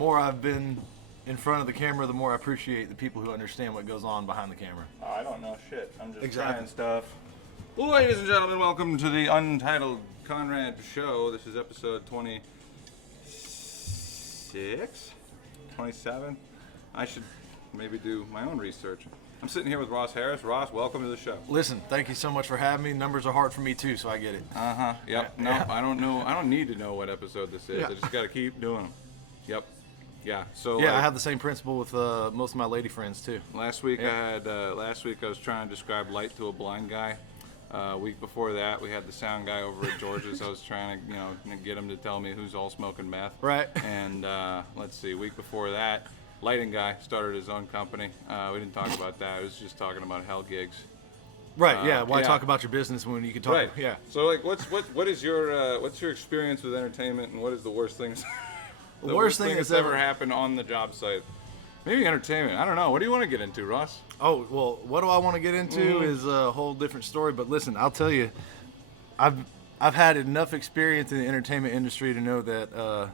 more I've been in front of the camera, the more I appreciate the people who understand what goes on behind the camera. Oh, I don't know shit. I'm just Exactly. trying stuff. Ladies and gentlemen, welcome to the Untitled Conrad Show. This is episode 26? 27? I should maybe do my own research. I'm sitting here with Ross Harris. Ross, welcome to the show. Listen, thank you so much for having me. Numbers are hard for me too, so I get it. Uh-huh. Yep. Yeah. No, I don't know. I don't need to know what episode this is. Yeah. I just got to keep doing them. Yep. Yeah. So Yeah, I have the same principle with most of my lady friends too. last week Yeah. last week I was trying to describe light to a blind guy. Week before that, we had the sound guy over at George's. I was trying to, get him to tell me who's all smoking meth. Right. And let's see, week before that, lighting guy started his own company. We didn't talk about that. I was just talking about hell gigs. Right. Yeah. Why yeah. talk about your business when you can talk? Right. Yeah. So like, what is your what's your experience with entertainment, and what is the worst things? The worst thing that's that's ever happened on the job site. Maybe entertainment. I don't know. What do you want to get into, Ross? Oh, well, what do I want to get into is a whole different story. But listen, I'll tell you, I've had enough experience in the entertainment industry to know that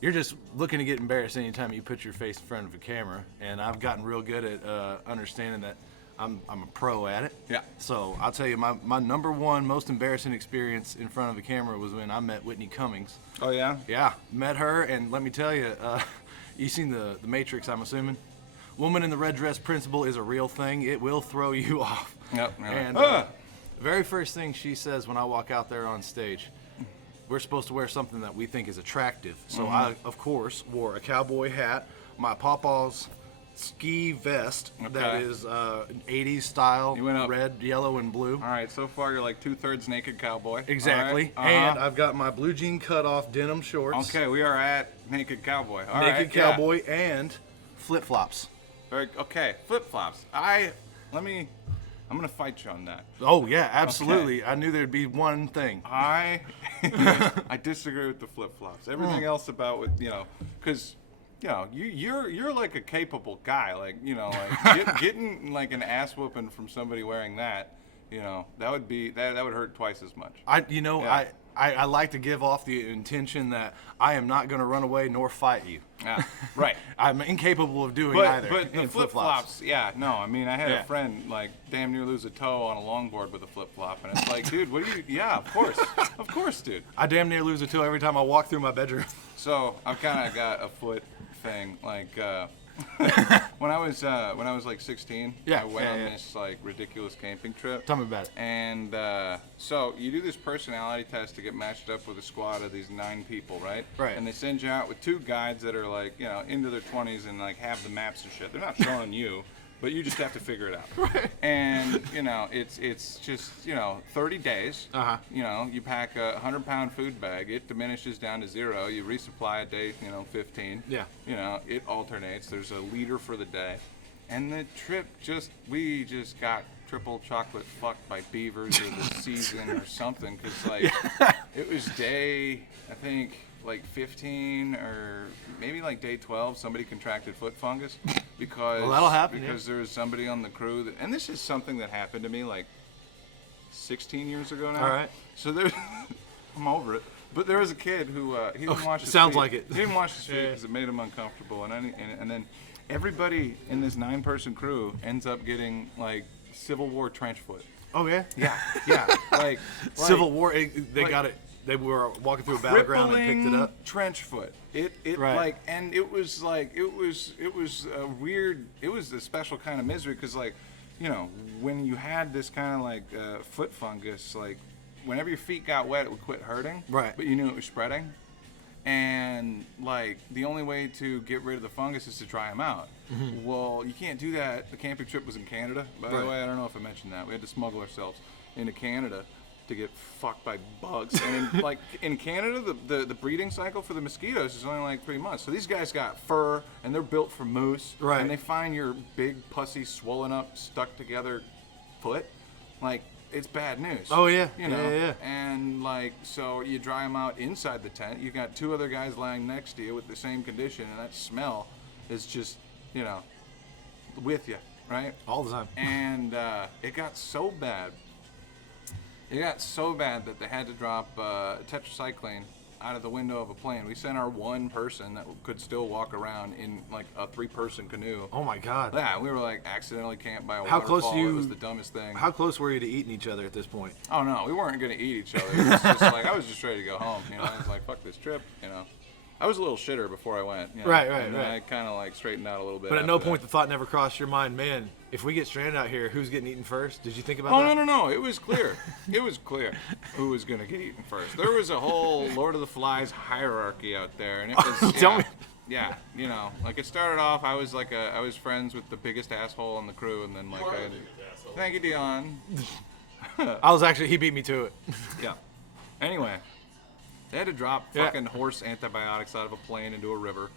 you're just looking to get embarrassed anytime you put your face in front of a camera. And I've gotten real good at understanding that I'm a pro at it. Yeah. So I'll tell you, my number one most embarrassing experience in front of the camera was when I met Whitney Cummings. Oh yeah. Yeah, met her, and let me tell you, you seen the Matrix, I'm assuming? Woman in the red dress principle is a real thing. It will throw you off. Yep. And very first thing she says when I walk out there on stage, we're supposed to wear something that we think is attractive. So I, of course, wore a cowboy hat, my Pawpaw's ski vest that Okay. is 80s style, You went up- red, yellow, and blue. All right. So far, you're like 2/3 naked cowboy. Exactly. All right. And I've got my blue jean cutoff denim shorts. Okay, we are at naked cowboy. All Naked right, yeah. cowboy and flip-flops. Okay, flip flops. I'm gonna fight you on that. Oh yeah, absolutely. I knew there'd be one thing. I disagree with the flip flops. Everything else about because you're like a capable guy. Like getting like an ass whooping from somebody wearing that. That would hurt twice as much. I like to give off the intention that I am not going to run away nor fight you. Yeah, right. I'm incapable of doing either. But the in flip flops, yeah, no. I mean, I had a friend like damn near lose a toe on a longboard with a flip flop, and it's like, dude, what do you? Yeah, of course, dude. I damn near lose a toe every time I walk through my bedroom. So I've kind of got a foot thing. Like when I was like 16, I went on this like ridiculous camping trip. Tell me about it. And so you do this personality test to get matched up with a squad of these 9 people, right? Right. And they send you out with 2 guides that are like, into their 20s and like have the maps and shit. They're not showing you, but you just have to figure it out. Right. And it's just 30 days. Uh-huh. You pack a 100-pound food bag. It diminishes down to 0. You resupply at day 15. Yeah. It alternates. There's a leader for the day, and the trip we just got triple chocolate fucked by beavers or the season or something, because like it was day, I think, like 15 or maybe like day 12, somebody contracted foot fungus because Well, that'll happen, because there was somebody on the crew that, and this is something that happened to me like 16 years ago now. All right. So there, I'm over it. But there was a kid who he didn't wash his sounds feet. like it. He didn't wash his feet because it made him uncomfortable, and then everybody in this 9-person crew ends up getting like Civil War trench foot. Oh yeah. Yeah, like Civil War. They got it. They were walking through a battleground and picked it up. Trench foot. It Right. like, and it was like it was a weird. It was a special kind of misery because like, when you had this kind of like foot fungus, like whenever your feet got wet, it would quit hurting. Right. But you knew it was spreading, and like the only way to get rid of the fungus is to dry them out. Mm-hmm. Well, you can't do that. The camping trip was in Canada, by the way. I don't know if I mentioned that. We had to smuggle ourselves into Canada to get fucked by bugs. And like in Canada, the breeding cycle for the mosquitoes is only like 3 months. So these guys got fur, and they're built for moose. Right. And they find your big, pussy, swollen up, stuck together foot. Like, it's bad news. Oh yeah. Yeah. And like, so you dry them out inside the tent. You got 2 other guys lying next to you with the same condition, and that smell is just, with you, right? All the time. And it got so bad. It got so bad that they had to drop tetracycline out of the window of a plane. We sent our one person that could still walk around in like a 3-person canoe. Oh my God. Yeah, we were like accidentally camped by a How waterfall. close do you? It was the dumbest thing. How close were you to eating each other at this point? Oh no, we weren't gonna eat each other. It was just like I was just ready to go home. You know, I was like, fuck this trip. You know, I was a little shitter before I went. You know? Right. And then I kind of like straightened out a little bit. But at no after point that. the thought never crossed your mind, man, if we get stranded out here, who's getting eaten first? Did you think about that? Oh, no. It was clear. It was clear who was going to get eaten first. There was a whole Lord of the Flies hierarchy out there. And it was, Tell me. Yeah, you know, like it started off, I was friends with the biggest asshole on the crew. And then like, thank you, Dion. He beat me to it. Yeah. Anyway, they had to drop fucking horse antibiotics out of a plane into a river.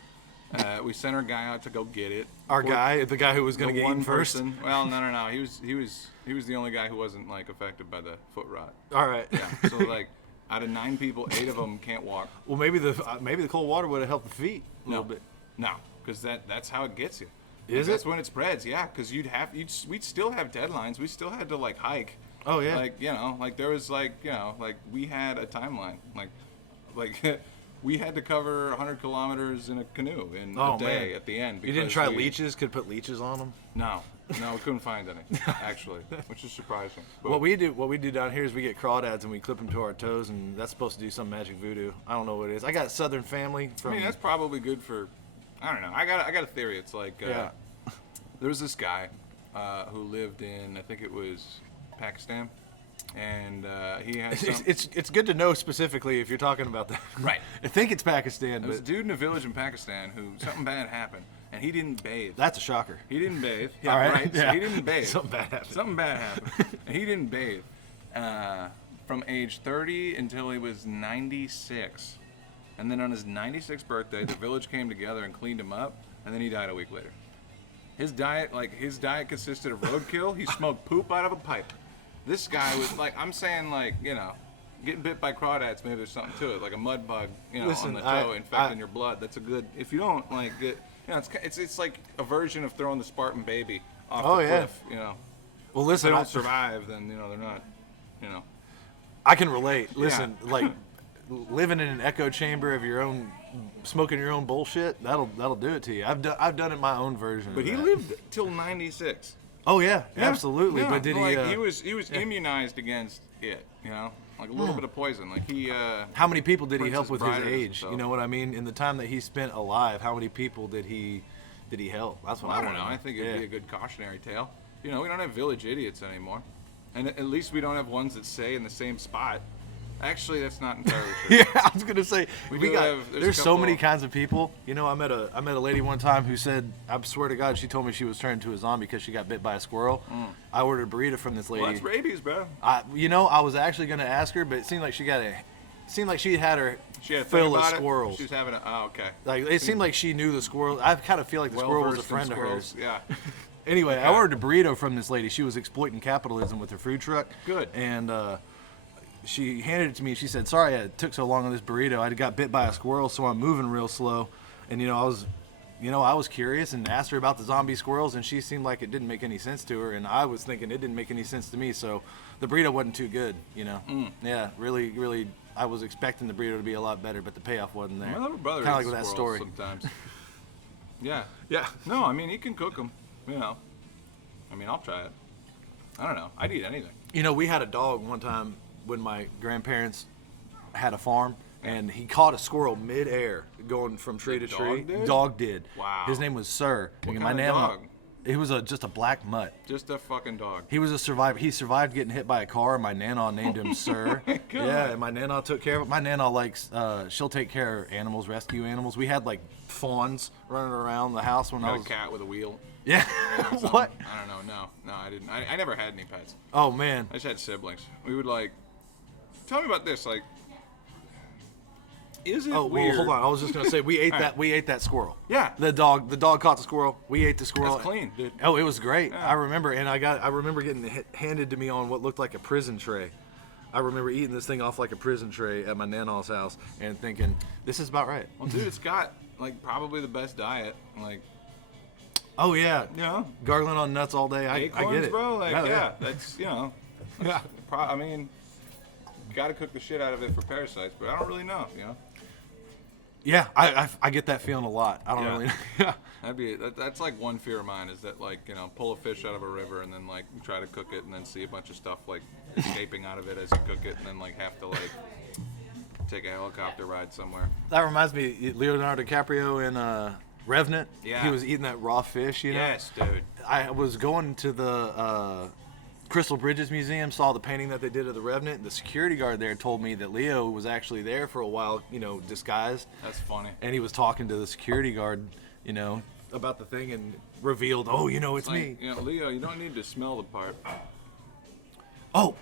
We sent our guy out to go get it. The guy who was going to get eaten first? Person, well, no. He was the only guy who wasn't like affected by the foot rot. All right. Yeah. So like, out of 9 people, 8 of them can't walk. Well, maybe the cold water would have helped the feet a little bit. No, because that's how it gets you. Is it? That's when it spreads. Yeah, because we'd still have deadlines. We still had to like hike. Oh yeah. Like like there was like like we had a timeline. Like we had to cover 100 kilometers in a canoe in a day at the end. You didn't try leeches? Could put leeches on them? No, we couldn't find any actually, which is surprising. But What we do down here is we get crawdads and we clip them to our toes, and that's supposed to do some magic voodoo. I don't know what it is. I got Southern family. I mean, that's probably good for. I don't know. I got a theory. It's like there was this guy who lived in, I think it was Pakistan, and he had some. It's good to know specifically if you're talking about that. Right. I think it's Pakistan. There was a dude in a village in Pakistan who something bad happened, and he didn't bathe. That's a shocker. He didn't bathe. Yeah, All right. right. Yeah. So he didn't bathe. Something bad happened. And he didn't bathe from age 30 until he was 96. And then on his 96th birthday, the village came together and cleaned him up, and then he died a week later. His diet consisted of roadkill. He smoked poop out of a pipe. This guy was like, I'm saying like, getting bit by crawdads, maybe there's something to it, like a mud bug, Listen, on the toe infecting your blood. That's a good. If you don't like get, it's like a version of throwing the Spartan baby off the cliff. Well, If listen, they don't survive, then they're not. I can relate. Listen, like living in an echo chamber of your own, smoking your own bullshit, that'll do it to you. I've done it my own version. But of he that. lived till 96. Oh yeah, absolutely. Yeah. But did he was immunized against it. Like a little bit of poison. Like he. How many people did he Princess help with his Bride or age? so. You know what I mean? In the time that he spent alive, how many people did he help? That's what I I don't want know. to know. I think it'd be a good cautionary tale. We don't have village idiots anymore, and at least we don't have ones that stay in the same spot. Actually, that's not entirely true. Yeah, I was gonna say there's there's a so many couple- kinds of people. I met a lady one time who said, I swear to God, she told me she was turned into a zombie because she got bit by a squirrel. I ordered a burrito from this lady. Well, that's rabies, bro. I was actually gonna ask her, but it seemed like she had her She had a fill thing of about squirrels. She was having a. Oh, okay. Like it seemed like she knew the squirrel. I kind of feel like the squirrel was a Well-versed in friend of squirrels. hers. Yeah. Anyway, I ordered a burrito from this lady. She was exploiting capitalism with her food truck. Good. And she handed it to me. She said, "Sorry, it took so long on this burrito. I got bit by a squirrel, so I'm moving real slow." And I was curious and asked her about the zombie squirrels, and she seemed like it didn't make any sense to her, and I was thinking it didn't make any sense to me. So the burrito wasn't too good. Yeah, really, really. I was expecting the burrito to be a lot better, but the payoff wasn't there. My little brother Kinda eats like with that squirrels story. sometimes. Yeah. Yeah. No, I mean he can cook them. I mean I'll try it. I don't know. I'd eat anything. We had a dog one time when my grandparents had a farm, and he caught a squirrel mid-air going from tree to tree. dog did? Dog did. Wow. His name was Sir. What And kind of dog? It was just a black mutt. Just a fucking dog. He was a survivor. He survived getting hit by a car, and my nana named him Sir. God. Yeah, and my nana took care of it. My nana likes, she'll take care of animals, rescue animals. We had like fawns running around the house when I Got was. a cat with a wheel. Yeah. Something. What? I don't know. No, I didn't. I never had any pets. Oh man. I just had siblings. We would like. Tell me about this. Like, is it Oh well, weird? hold on. I was just gonna say we ate All that. right. We ate that squirrel. Yeah. The dog caught the squirrel. We ate the squirrel. That's clean, dude. Oh, it was great. Yeah. I remember, and I remember getting handed to me on what looked like a prison tray. I remember eating this thing off like a prison tray at my nana's house and thinking, this is about right. Well, dude, it's got like probably the best diet. Like, Oh yeah, gargling on nuts all day. I acorns, get it, bro. Like, Hell yeah, that's Yeah. I mean, you got to cook the shit out of it for parasites, but I don't really know. Yeah, I get that feeling a lot. I don't Yeah. really. Yeah. That's like one fear of mine is that like pull a fish out of a river and then like try to cook it and then see a bunch of stuff like escaping out of it as you cook it and then like have to like take a helicopter ride somewhere. That reminds me, Leonardo DiCaprio in Revenant. Yeah. He was eating that raw fish. You know. Yes, dude. I was going to the Crystal Bridges Museum, saw the painting that they did of the Revenant. The security guard there told me that Leo was actually there for a while, disguised. That's funny. And he was talking to the security guard, about the thing and revealed, it's me. Like, Leo, you don't need to smell the part. Oh,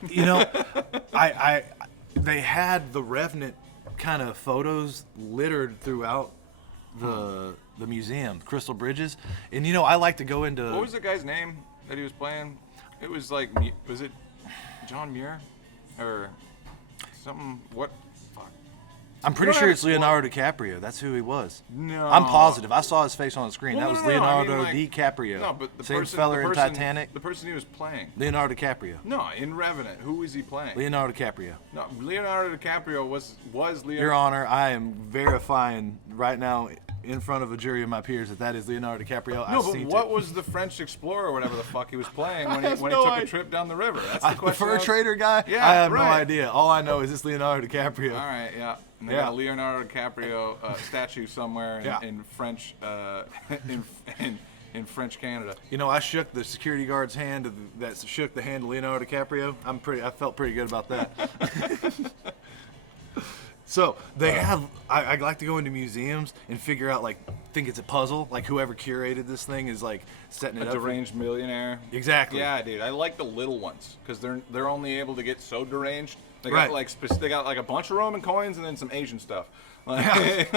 they had the Revenant kind of photos littered throughout the museum, Crystal Bridges. And I like to go into. What was the guy's name that he was playing? It was like, was it John Muir or something? What? Fuck. I'm pretty sure it's Leonardo DiCaprio. That's who he was. No. I'm positive. I saw his face on the screen. Well, that was no, I mean, Leonardo like, DiCaprio. No, but the Same person, feller in Titanic. The person he was playing. Leonardo DiCaprio. No, in Revenant. Who was he playing? Leonardo DiCaprio. No, Leonardo DiCaprio was Leonardo. Your Honor, I am verifying right now in front of a jury of my peers that is Leonardo DiCaprio. No, but what was the French explorer or whatever the fuck he was playing when he took a trip down the river? That's the the question. fur trader guy? Yeah, I have no right. idea. All I know is it's Leonardo DiCaprio. All right, yeah. And they Yeah. got a Leonardo DiCaprio statue somewhere Yeah. in French, in French Canada. I shook the security guard's hand that shook the hand of Leonardo DiCaprio. I felt pretty good about that. So they have. I like to go into museums and figure out think it's a puzzle. Like whoever curated this thing is setting it A up. deranged millionaire. Exactly. Yeah, dude. I like the little ones because they're only able to get so deranged. They Right. got they got like a bunch of Roman coins and then some Asian stuff. Like,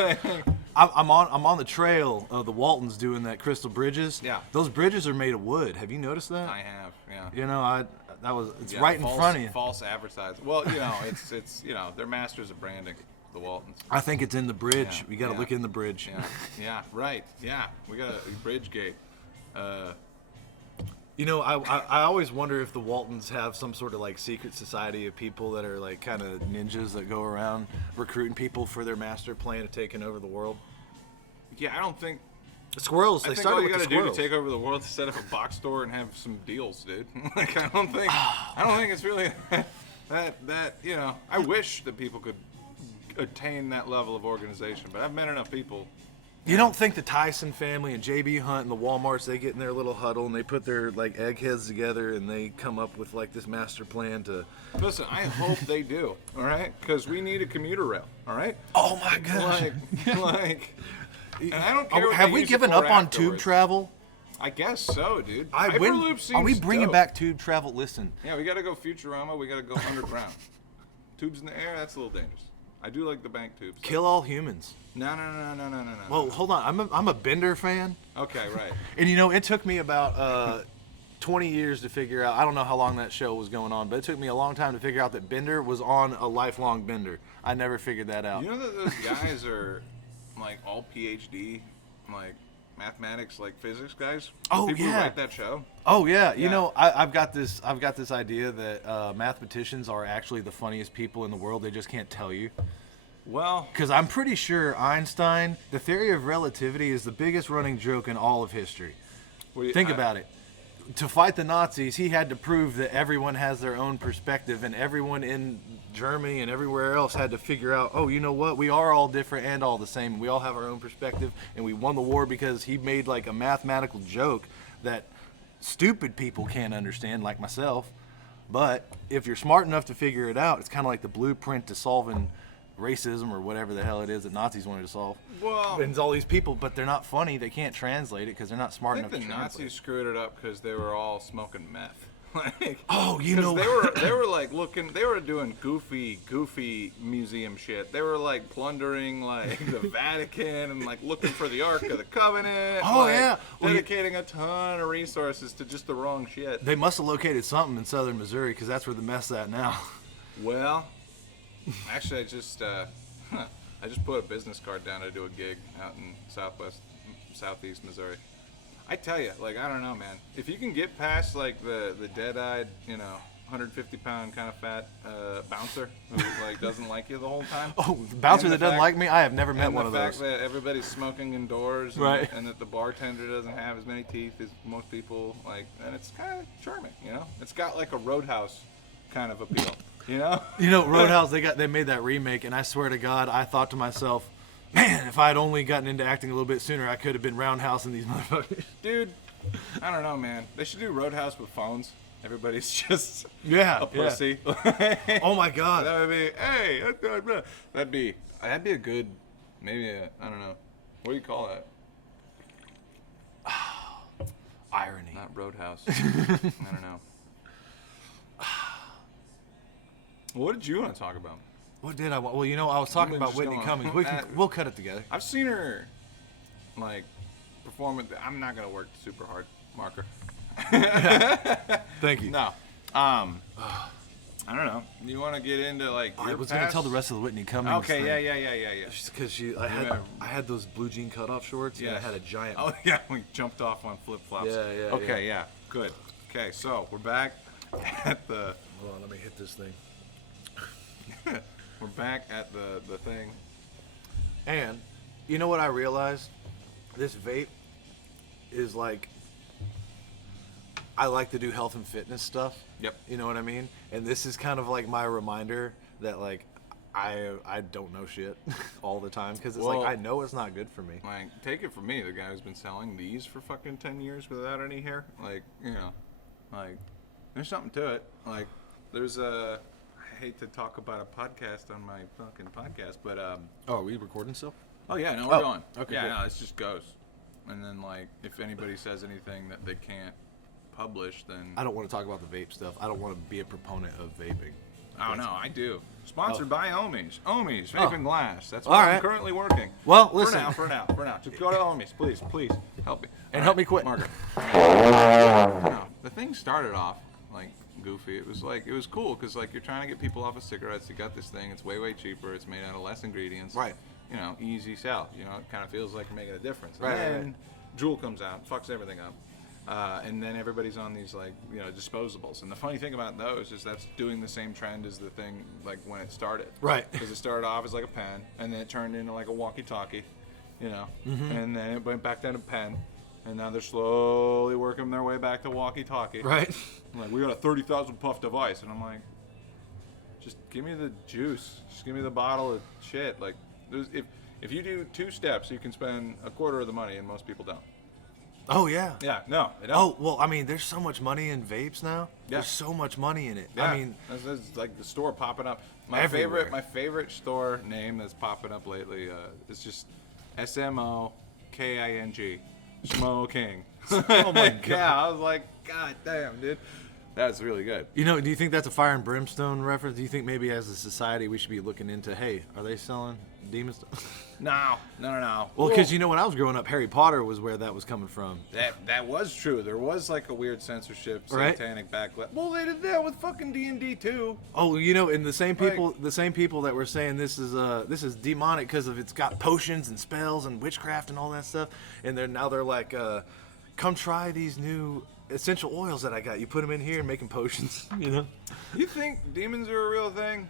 I'm on the trail of the Waltons doing that Crystal Bridges. Yeah. Those bridges are made of wood. Have you noticed that? I have, yeah. It's Yeah, right in false, front of you. False advertising. Well, it's they're masters of branding, the Waltons. I think it's in the bridge. Yeah, We got to yeah. look in the bridge. Yeah, right. Yeah, we got a bridge gate. I always wonder if the Waltons have some sort of secret society of people that are kind of ninjas that go around recruiting people for their master plan of taking over the world. Yeah, I don't think. Squirrels. I They think started all you with the gotta do squirrels. to take over the world is set up a box store and have some deals, dude. I don't think it's really that. I wish that people could attain that level of organization, but I've met enough people. You don't think the Tyson family and J.B. Hunt and the Walmarts, they get in their little huddle and they put their eggheads together and they come up with this master plan to... Listen, I hope they do, all right? Because we need a commuter rail, all right? Oh my gosh. And I don't care what Have they we use it given for up on tube afterwards. travel? I guess so, dude. Are we bringing dope. back tube travel? Listen. Yeah, we gotta go Futurama. We gotta go underground. Tubes in the air, that's a little dangerous. I do like the bank tubes. Kill all humans. No. Well, hold on. I'm a Bender fan. Okay, right. And it took me about 20 years to figure out. I don't know how long that show was going on, but it took me a long time to figure out that Bender was on a lifelong bender. I never figured that out. You know that those guys are all PhD, mathematics, physics guys? Oh, People who yeah. write that show? Oh yeah, Yeah. I've got this idea that mathematicians are actually the funniest people in the world. They just can't tell you. Well, Because I'm pretty sure Einstein, the theory of relativity, is the biggest running joke in all of history. Think about it. To fight the Nazis, he had to prove that everyone has their own perspective, and everyone in Germany and everywhere else had to figure out, oh, you know what? We are all different and all the same. We all have our own perspective, and we won the war because he made a mathematical joke that stupid people can't understand, like myself. But if you're smart enough to figure it out, it's kind of like the blueprint to solving racism or whatever the hell it is that Nazis wanted to solve. Well, And it's all these people, but they're not funny. They can't translate it because they're not smart I enough think to the translate. Nazis screwed it up because they were all smoking meth. Oh, you 'cause know, they were doing goofy museum shit. They were plundering the Vatican and looking for the Ark of the Covenant. Oh, yeah. Well, dedicating a ton of resources to just the wrong shit. they must have located something in southern Missouri because that's where the mess at now. Well, actually, I just put a business card down to do a gig out in southeast Missouri. I tell you, I don't know, man. If you can get past the dead-eyed, 150-pound kind of fat bouncer who like doesn't like you the whole time. Oh, the bouncer that doesn't like me? I have never met one of those. And the fact that everybody's smoking indoors, right? And that the bartender doesn't have as many teeth as most people, like, and it's kind of charming, you know. It's got like a Roadhouse kind of appeal, you know. You know, Roadhouse, they made that remake, and I swear to God, I thought to myself, man, if I had only gotten into acting a little bit sooner, I could have been roundhousing these motherfuckers. Dude, I don't know, man. They should do Roadhouse with phones. Everybody's just a pussy. Oh my God. That would be, hey, that'd be a good, maybe I don't know. What do you call that? Irony. Not Roadhouse. I don't know. What did you want to talk about? What did I want? Well, you know, I was talking about Whitney Cummings. We'll cut it together. I've seen her, like, perform with. I'm not gonna work super hard, Marker. Thank you. No. I don't know. You want to get into like? I was gonna tell the rest of the Whitney Cummings. Okay. Thing. Yeah. Because I had those blue jean cutoff shorts. Yeah. And I had a giant. Oh yeah, we jumped off on flip flops. Yeah. Okay. Yeah. Good. Okay. So we're back at the. Hold on. Let me hit this thing. We're back at the thing. And you know what I realized? This vape is like, I like to do health and fitness stuff. Yep. You know what I mean? And this is kind of like my reminder that like I don't know shit all the time, because it's like I know it's not good for me. Like, take it from me, the guy who's been selling these for fucking 10 years without any hair. Like, you know, like, there's something to it. Like, there's a... I hate to talk about a podcast on my fucking podcast, but Oh, are we recording still? Oh yeah, no, we're going. Okay. Yeah, cool. no, it just goes. And then like, if anybody says anything that they can't publish, then I don't want to talk about the vape stuff. I don't want to be a proponent of vaping. Oh no, I do. Sponsored by Omis. Omis Vape and Glass. That's All where right. I'm currently working. Well, listen. For now. Just go to Omis, please help me. And help me quit. Margaret. No, the thing started off like goofy. It was cool because like you're trying to get people off of cigarettes. You got this thing. It's way cheaper. It's made out of less ingredients. Right. You know, easy sell. You know, it kind of feels like you're making a difference. And Right. then Juul comes out, fucks everything up. And then everybody's on these like, you know, disposables. And the funny thing about those is that's doing the same trend as the thing like when it started. Right. Because it started off as like a pen, and then it turned into like a walkie-talkie, you know. Mm-hmm. And then it went back down to pen, and now they're slowly working their way back to walkie-talkie. Right. Like, we got a 30,000 puff device, and I'm like, just give me the juice. Just give me the bottle of shit. Like, if you do 2 steps, you can spend a quarter of the money, and most people don't. Oh yeah. Yeah, no, they don't. Oh well, I mean, there's so much money in vapes now. Yeah. There's so much money in it. Yeah. I mean, it's like the store popping up. Everywhere. My favorite store name that's popping up lately is just SMOKING, Smoking. Oh my God. Yeah, I was like, God damn, dude, that's really good. you know, do you think that's a fire and brimstone reference? Do you think maybe as a society we should be looking into, hey, are they selling demon stuff? No. Well, because you know, when I was growing up, Harry Potter was where that was coming from. That was true. There was like a weird censorship, Right. satanic backlash. Well, they did that with fucking D&D too. Oh, you know, and the same people that were saying this is demonic because of it's got potions and spells and witchcraft and all that stuff, and they're like, come try these new essential oils that I got. You put them in here and make them potions. You know. You think demons are a real thing?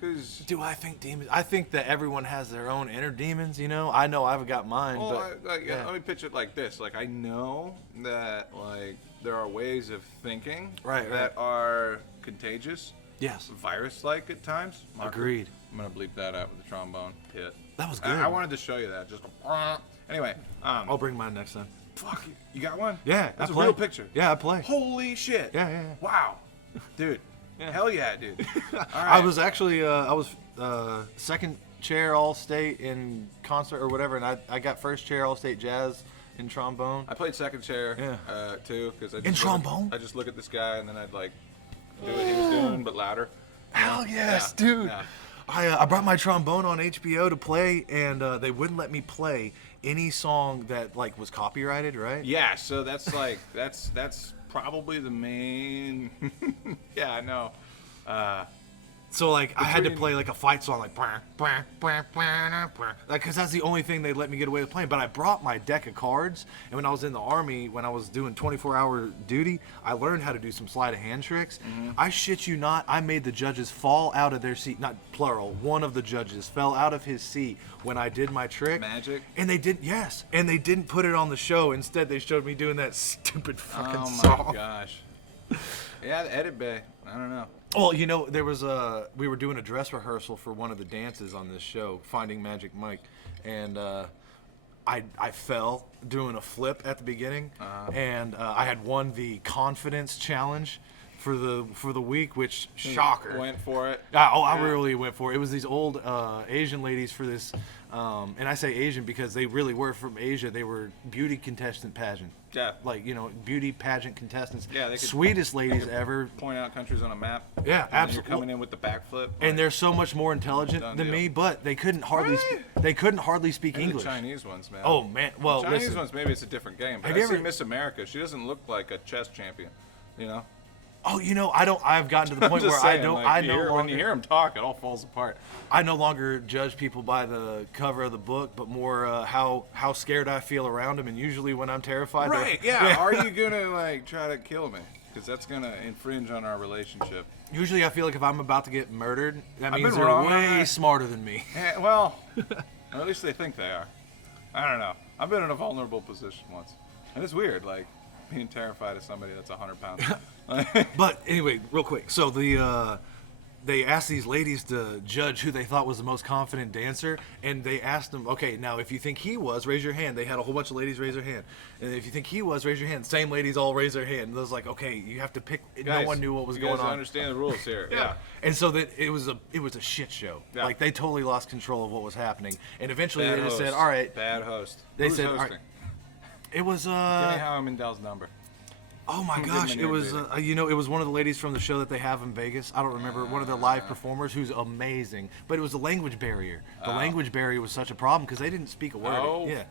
Cause Do I think demons? I think that everyone has their own inner demons. You know, I know I've got mine. well, but yeah. let me pitch it like this. Like, I know that like there are ways of thinking that are contagious. Yes. Virus-like at times. Marker. Agreed. I'm gonna bleep that out with the trombone hit. That was good. I wanted to show you that. Just anyway. I'll bring mine next time. Fuck you got one? Yeah, that's I a play. real picture. Yeah, I play. Holy shit. Yeah. Wow, dude. Yeah. Hell yeah, dude. All right. I was actually second chair all-state in concert or whatever, and I got first chair all-state jazz in trombone. I played second chair too because I trombone. I just look at this guy and then I'd like do what he was doing but louder. Hell yes, dude. Yeah. I brought my trombone on HBO to play, and they wouldn't let me play any song that like was copyrighted, right? Yeah, so that's like that's probably the main. Yeah, I know. So like I had to play like a fight song like because that's the only thing they let me get away with playing. But I brought my deck of cards, and when I was in the Army, when I was doing 24-hour duty, I learned how to do some sleight of hand tricks. I shit you not, I made the judges fall out of their seat, not plural, one of the judges fell out of his seat when I did my trick. Magic? And they didn't put it on the show. Instead they showed me doing that stupid fucking Oh my song. gosh. Yeah, the edit bay. I don't know. Well, you know, there was we were doing a dress rehearsal for one of the dances on this show, Finding Magic Mike, and I fell doing a flip at the beginning, and I had won the confidence challenge for the week, which shocker. Went for it. I really went for it. It was these old Asian ladies for this, and I say Asian because they really were from Asia. They were beauty contestant pageant. Yeah. Like, you know, beauty pageant contestants. Yeah, they could, sweetest ladies ever. Point out countries on a map. Yeah, and absolutely. You're coming in with the backflip. And they're so much more intelligent Done than deal. me, but they couldn't hardly speak Maybe English. the Chinese ones, man. Oh man, well the Chinese listen. ones, maybe it's a different game. But Have I you see ever- Miss America. She doesn't look like a chess champion. You know. Oh, you know, I've gotten to the point I'm where just saying, I don't. like, I you no hear- longer. when you hear them talk, it all falls apart. I no longer judge people by the cover of the book, but more how scared I feel around them. And usually when I'm terrified, they're- Right? Yeah. Are you gonna like try to kill me? Because that's gonna infringe on our relationship. Usually I feel like if I'm about to get murdered, that I've means been they're wrong on way that. smarter than me. Yeah, well, or at least they think they are. I don't know. I've been in a vulnerable position once, and it's weird, like being terrified of somebody that's 100 pounds. But anyway, real quick. So they asked these ladies to judge who they thought was the most confident dancer, and they asked them, okay, now if you think he was, raise your hand. They had a whole bunch of ladies raise their hand, and if you think he was, raise your hand. Same ladies all raise their hand. And it was like, okay, you have to pick. No Guys, one knew what was you going guys on. Understand the rules here. Yeah. And so that it was a shit show. Yeah. Like they totally lost control of what was happening, and eventually Bad they just host. said, all right. Bad host. They Who's said, all hosting? right. It was Give me Howie Mandel's number. oh my Give me gosh, an it was invite. you know, it was one of the ladies from the show that they have in Vegas. I don't remember, one of their live performers who's amazing, but it was a language barrier. The language barrier was such a problem because they didn't speak a word. Oh, Yeah,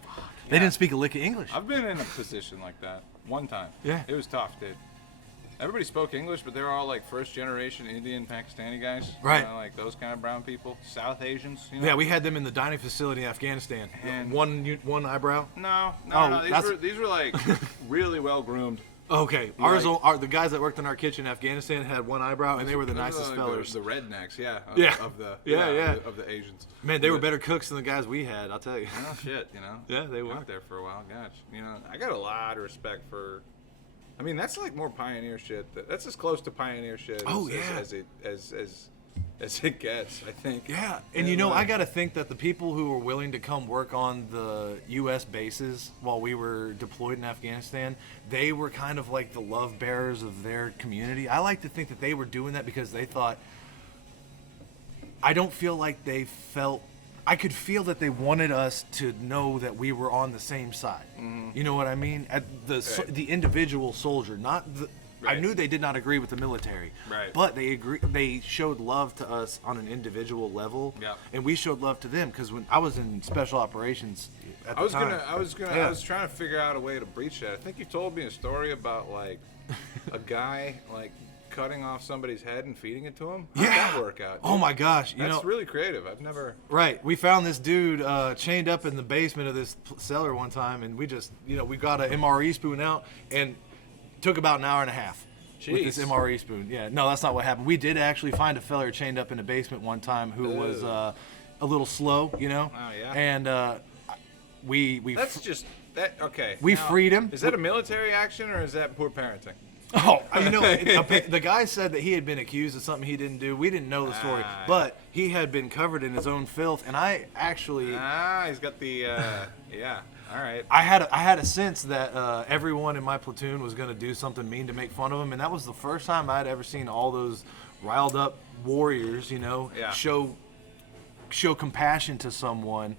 they didn't speak a lick of English. I've been in a position like that one time. Yeah. It was tough, dude. Everybody spoke English, but they were all like first generation Indian, Pakistani guys. Right. You know, like those kind of brown people. South Asians. You know? Yeah, we had them in the dining facility in Afghanistan. And- one eyebrow. No. Oh, These were like really well groomed. Okay, Like- the guys that worked in our kitchen in Afghanistan had one eyebrow, and they were the nicest fellers. The rednecks, yeah. Yeah. Of the Yeah. Of the Asians. Man, they were Yeah. better cooks than the guys we had. I'll tell you. Oh shit, you know. Yeah, they were. Worked there for a while. Gosh, you know, I got a lot of respect for. I mean, that's like more pioneer shit. That's as close to pioneer shit. Oh, as, yeah. as it gets, I think. Yeah, and you know, I got to think that the people who were willing to come work on the U.S. bases while we were deployed in Afghanistan, they were kind of like the love bearers of their community. I like to think that they were doing that because they thought, I don't feel like they felt, I could feel that they wanted us to know that we were on the same side. You know what I mean? At the individual soldier, not the. I Right. knew they did not agree with the military, Right. but they showed love to us on an individual level, Yeah. and we showed love to them because when I was in special operations at the I was time, I was trying to figure out a way to breach that. I think you told me a story about like a guy like cutting off somebody's head and feeding it to him. How'd that work out? Oh my gosh, you That's know, really creative. I've never. right? We found this dude chained up in the basement of this cellar one time, and we just, you know, we got an MRE spoon out and took about an hour and a half. With this Jeez. MRE spoon. Yeah, no, that's not what happened. We did actually find a feller chained up in a basement one time who was a little slow, you know. Oh, yeah. And we That's just that. Okay. We now, freed him. Is that a military action or is that poor parenting? Oh, you know, the guy said that he had been accused of something he didn't do. We didn't know the story, Ah. but he had been covered in his own filth, and I actually, He's got the. Yeah. All right. I had a sense that everyone in my platoon was going to do something mean to make fun of him, and that was the first time I'd ever seen all those riled up warriors, you know, Yeah. show compassion to someone.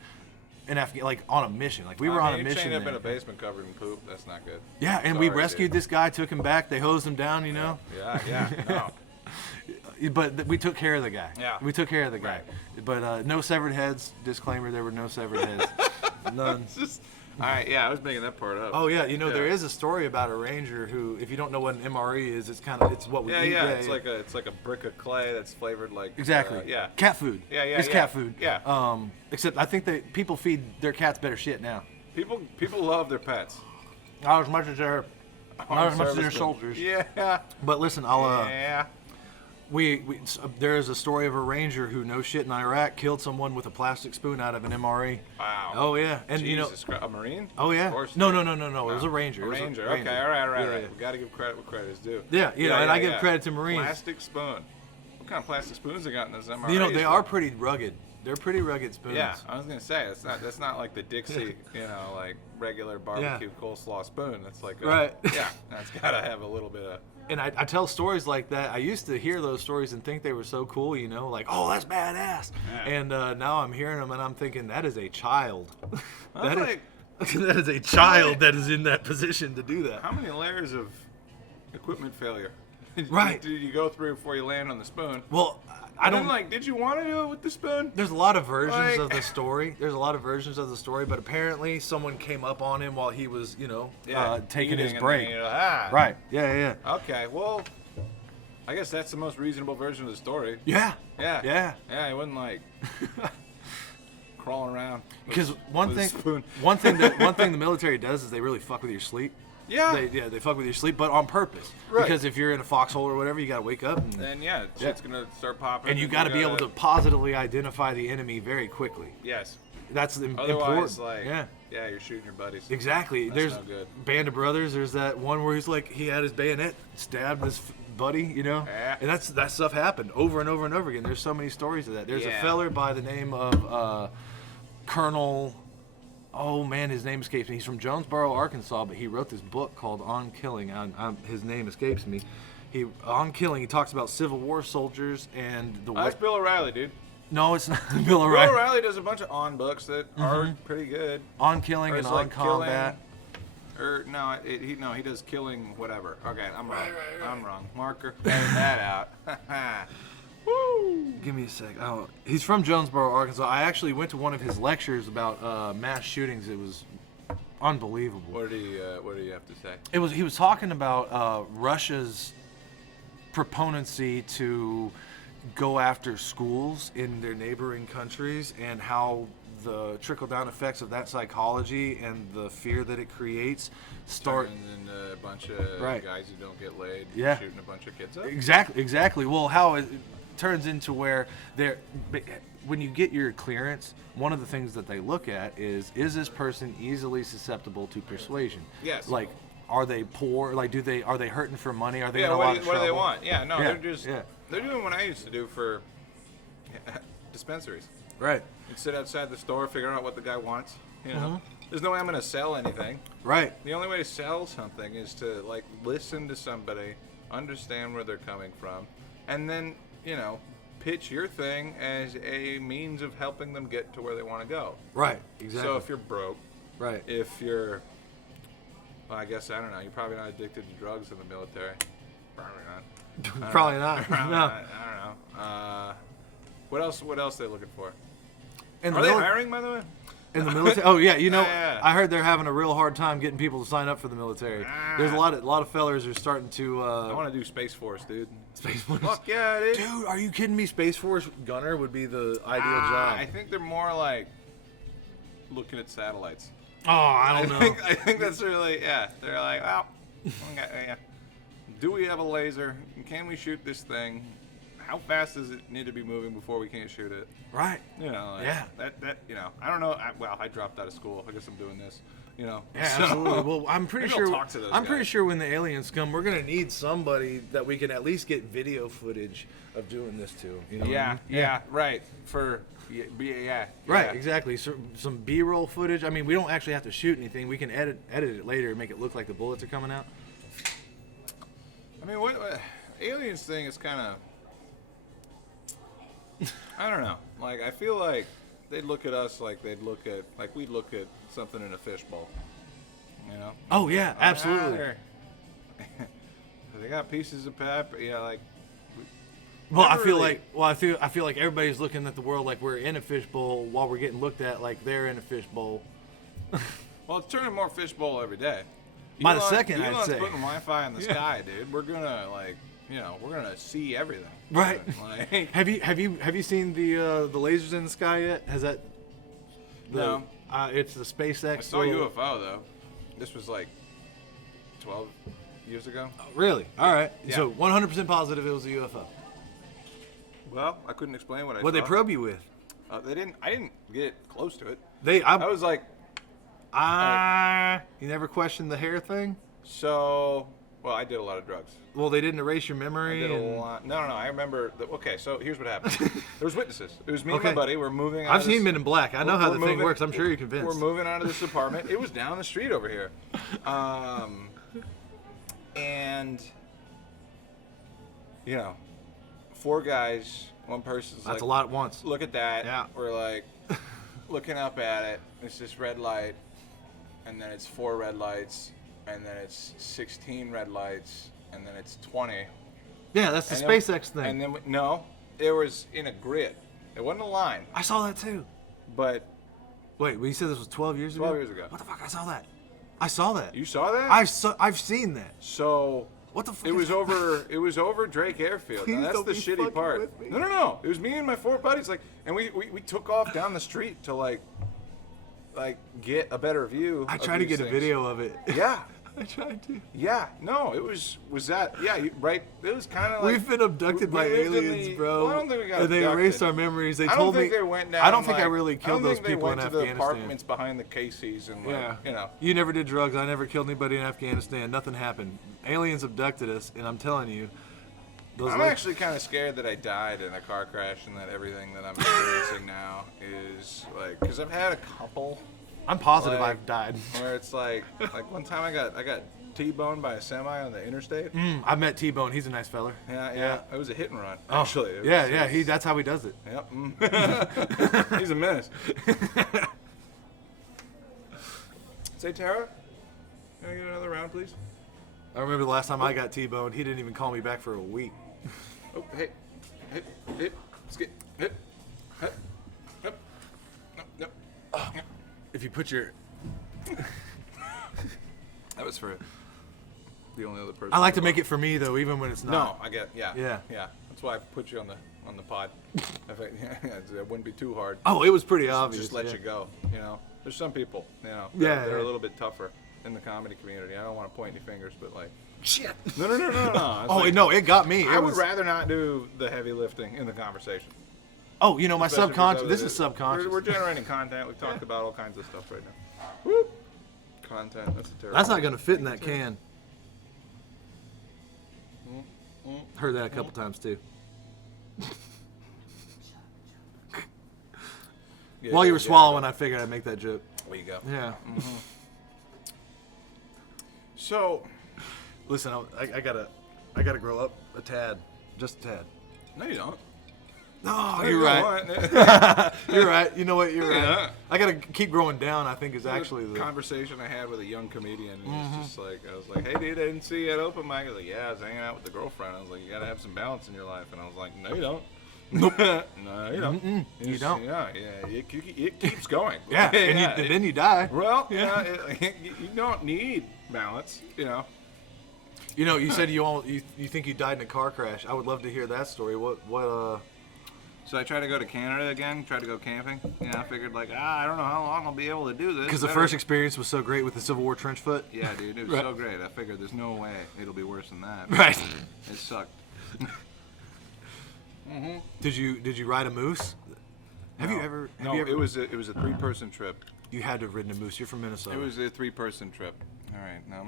Like on a mission, like we were on a You're mission. chained up there. in a basement covered in poop. That's not good. Yeah, and we Sorry, rescued dude. this guy, took him back. They hosed him down, you know. Yeah. No. But we took care of the guy. Yeah. We took care of the guy. Right. But no severed heads. Disclaimer: there were no severed heads. None. It's just, All right, yeah, I was making that part up. Oh yeah, there is a story about a ranger who, if you don't know what an MRE is, it's what we eat. Yeah, it's like a brick of clay that's flavored like exactly. Yeah, cat food. Yeah, it's cat food. Yeah. Except I think that people feed their cats better shit now. People love their pets. Not as much as their soldiers. Yeah. But listen, there is a story of a ranger who, no shit, in Iraq killed someone with a plastic spoon out of an MRE. Wow. Oh yeah, and Jesus, a Marine? Oh yeah. No. It was a ranger. A ranger. Okay. All right. We got to give credit where credit is due. Yeah. And I give credit to Marines. Plastic spoon. What kind of plastic spoons they got in those MREs? They are pretty rugged. They're pretty rugged spoons. Yeah, I was gonna say that's not like the Dixie, like regular barbecue coleslaw spoon. That's like right. Yeah, that's gotta have a little bit of. And I tell stories like that. I used to hear those stories and think they were so cool, like, oh, that's badass. Yeah. And now I'm hearing them and I'm thinking, that is a child. that is a child that is in that position to do that. How many layers of equipment failure right. did you go through before you land on the spoon? Well, I don't did you want to do it with the spoon? There's a lot of versions of the story. But apparently someone came up on him while he was, taking his break. Right. Yeah. Okay. Well, I guess that's the most reasonable version of the story. Yeah. Yeah. He wasn't like crawling around. Because one thing the military does is they really fuck with your sleep. Yeah. They fuck with your sleep, but on purpose. Right. Because if you're in a foxhole or whatever, you gotta wake up. And shit's gonna start popping. And you gotta be able to positively identify the enemy very quickly. Yes. That's Otherwise, important. you're shooting your buddies. Exactly. That's There's no good. Band of Brothers. There's that one where he's like, he had his bayonet, stabbed his buddy, Yeah. And that stuff happened over and over and over again. There's so many stories of that. There's a feller by the name of Colonel. Oh man, his name escapes me. He's from Jonesboro, Arkansas, but he wrote this book called On Killing. His name escapes me. On Killing, he talks about Civil War soldiers and the. That's Bill O'Reilly, dude. No, it's not Bill O'Reilly. Bill O'Reilly does a bunch of on books that are pretty good. On Killing and On Combat. He does Killing whatever. Okay, I'm wrong. I'm wrong. Marker. Edit that out. Woo! Give me a sec. Oh, he's from Jonesboro, Arkansas. I actually went to one of his lectures about mass shootings. It was unbelievable. What did he have to say? He was talking about Russia's proponency to go after schools in their neighboring countries and how the trickle-down effects of that psychology and the fear that it creates turns into a bunch of guys who don't get laid shooting a bunch of kids up. Exactly. Well, how it turns into where when you get your clearance, one of the things that they look at is this person easily susceptible to persuasion? Yes. Like, are they poor? Like, are they hurting for money? Are they in a lot of trouble? What do they want? Yeah, no, they're doing what I used to do for dispensaries. Right. You'd sit outside the store, figure out what the guy wants. There's no way I'm going to sell anything. Right. The only way to sell something is to listen to somebody, understand where they're coming from, and then pitch your thing as a means of helping them get to where they want to go. Right. Exactly. So if you're broke, right. If you're, I guess I don't know. You're probably not addicted to drugs in the military. Probably not. Probably not. Probably no. not. I don't know. What else are they looking for? Are they hiring, by the way? In the military? Oh yeah, Yeah. I heard they're having a real hard time getting people to sign up for the military. There's a lot of fellers are starting to. I want to do Space Force, dude. Space Force. Fuck yeah, dude. Dude, are you kidding me? Space Force gunner would be the ideal job. I think they're more like looking at satellites. Oh, I don't know. I think that's really They're like, well, do we have a laser? Can we shoot this thing? How fast does it need to be moving before we can't shoot it? Right. That I don't know. I dropped out of school. I guess I'm doing this. Yeah, absolutely. Well, I'm pretty sure when the aliens come, we're gonna need somebody that we can at least get video footage of doing this to. You know what I mean? Right. Right, exactly. So, some B-roll footage. I mean, we don't actually have to shoot anything. We can edit it later and make it look like the bullets are coming out. I mean, what aliens thing is kind of. I don't know. Like, I feel like they'd look at us like we'd look at something in a fishbowl. You know? Oh yeah, absolutely. They got pieces of pepper. Yeah, like. Well, I feel like everybody's looking at the world like we're in a fishbowl while we're getting looked at like they're in a fishbowl. Well, it's turning more fishbowl every day. By the second, I'd Elon's say. putting Wi-Fi in the sky, dude. We're gonna we're gonna see everything. Right. Like, Have you seen the lasers in the sky yet? Has that? No. It's the SpaceX. I saw a UFO though. This was like 12 years ago. Really? All right. Yeah. So 100% positive it was a UFO. Well, I couldn't explain what I What saw. they probe you with? They didn't. I didn't get close to it. I I was like, you never questioned the hair thing? so. Well, I did a lot of drugs. Well, they didn't erase your I memory. did a and- lot. No. I remember. Okay, so here's what happened. There was witnesses. It was me and Okay. my buddy. We're moving. Out I've of this- seen Men in Black. I know how we're the thing moving- works. I'm sure you're convinced. We're moving out of this apartment. It was down the street over here. And, 4 guys, one person's That's like, a lot at once. look at that. Yeah. We're like looking up at it. It's this red light, and then it's 4 red lights, and then it's 16 red lights, and then it's 20. Yeah, that's the And then- SpaceX thing. And then, no, it was in a grid. It wasn't a line, I saw that too. but Wait, you said this was 12 years ago? 12 years ago. What the fuck? I saw that. I saw that. You saw that? I've seen that. So What the fuck? it was is- over Drake Airfield. Please Now, that's don't the be shitty fucking part. with me. No. It was me and my 4 buddies. Like, and we took off down the street to like get a better view. I of tried to these get a things. video of it. Yeah. I tried to. Yeah. No, it was that. Yeah. Right. It was kind of like We've been abducted we by lived in aliens, the- bro. Well, I don't think we got and they abducted. erased our memories. They I don't told think me. they went down. I don't think I like- really killed those people I don't in think they went to the Afghanistan. apartments behind the Casey's and like, Yeah. You never did drugs. I never killed anybody in Afghanistan. Nothing happened. Aliens abducted us, and I'm telling you, those. I'm actually kind of scared that I died in a car crash and that everything that I'm experiencing now is like, because I've had a couple I'm positive like- I've died. where it's like one time I got T-boned by a semi on the interstate. I met T-Bone. He's a nice feller. Yeah. It was a hit and run. Oh, Actually. It was- yeah. it was- That's how he does it. Yep. He's a menace. Say, Tara, can I get another round, please? I remember the last time I got T-boned. He didn't even call me back for a week. Oh, hey, hit, skip, hit, no. If you put your, That was for the only other person. I like to make it for me though, even when it's No, not. I get, yeah. Yeah. That's why I put you on the pod. If it wouldn't be too hard. Oh, it was pretty obvious. Just let yeah. you go. There's some people, Yeah, they're yeah. a little bit tougher in the comedy community. I don't want to point any fingers, but like, Shit. no. It's Oh like, no, it got me. It I was. would rather not do the heavy lifting in the conversation. Oh, my Especially subconscious. because This it- is subconscious. We're generating content. We've talked about all kinds of stuff right now. Woo. Content. That's a terrible. That's not gonna fit in that can. Heard that a couple times too. Yeah, While you were yeah, swallowing, I figured I'd make that joke. There you go. Yeah. So, Listen, I gotta grow up a tad, just a tad. no, you don't. No, There you're you right. go. You're right. You know what? You're Yeah. right. I gotta keep growing down. I think is actually the the. conversation I had with a young comedian. And it's just like, I was like, hey, dude, I didn't see you at open mic. He was like, yeah, I was hanging out with the girlfriend. I was like, you gotta have some balance in your life. And I was like, no, you don't. Nope. No, you don't. You Just- don't. Yeah, it keeps going. Yeah, and then you die. Well, Yeah. you don't need balance, You said you think you died in a car crash. I would love to hear that story. What So I tried to go to Canada again, tried to go camping. I figured I don't know how long I'll be able to do this. Because the first experience was so great with the Civil War trench foot. Yeah, dude, it was Right. so great. I figured there's no way it'll be worse than that. Right. It sucked. Did you ride a moose? Have you ever? No, have you ever, it was a 3-person trip. You had to have ridden a moose. You're from Minnesota. It was a 3-person trip. All right, now I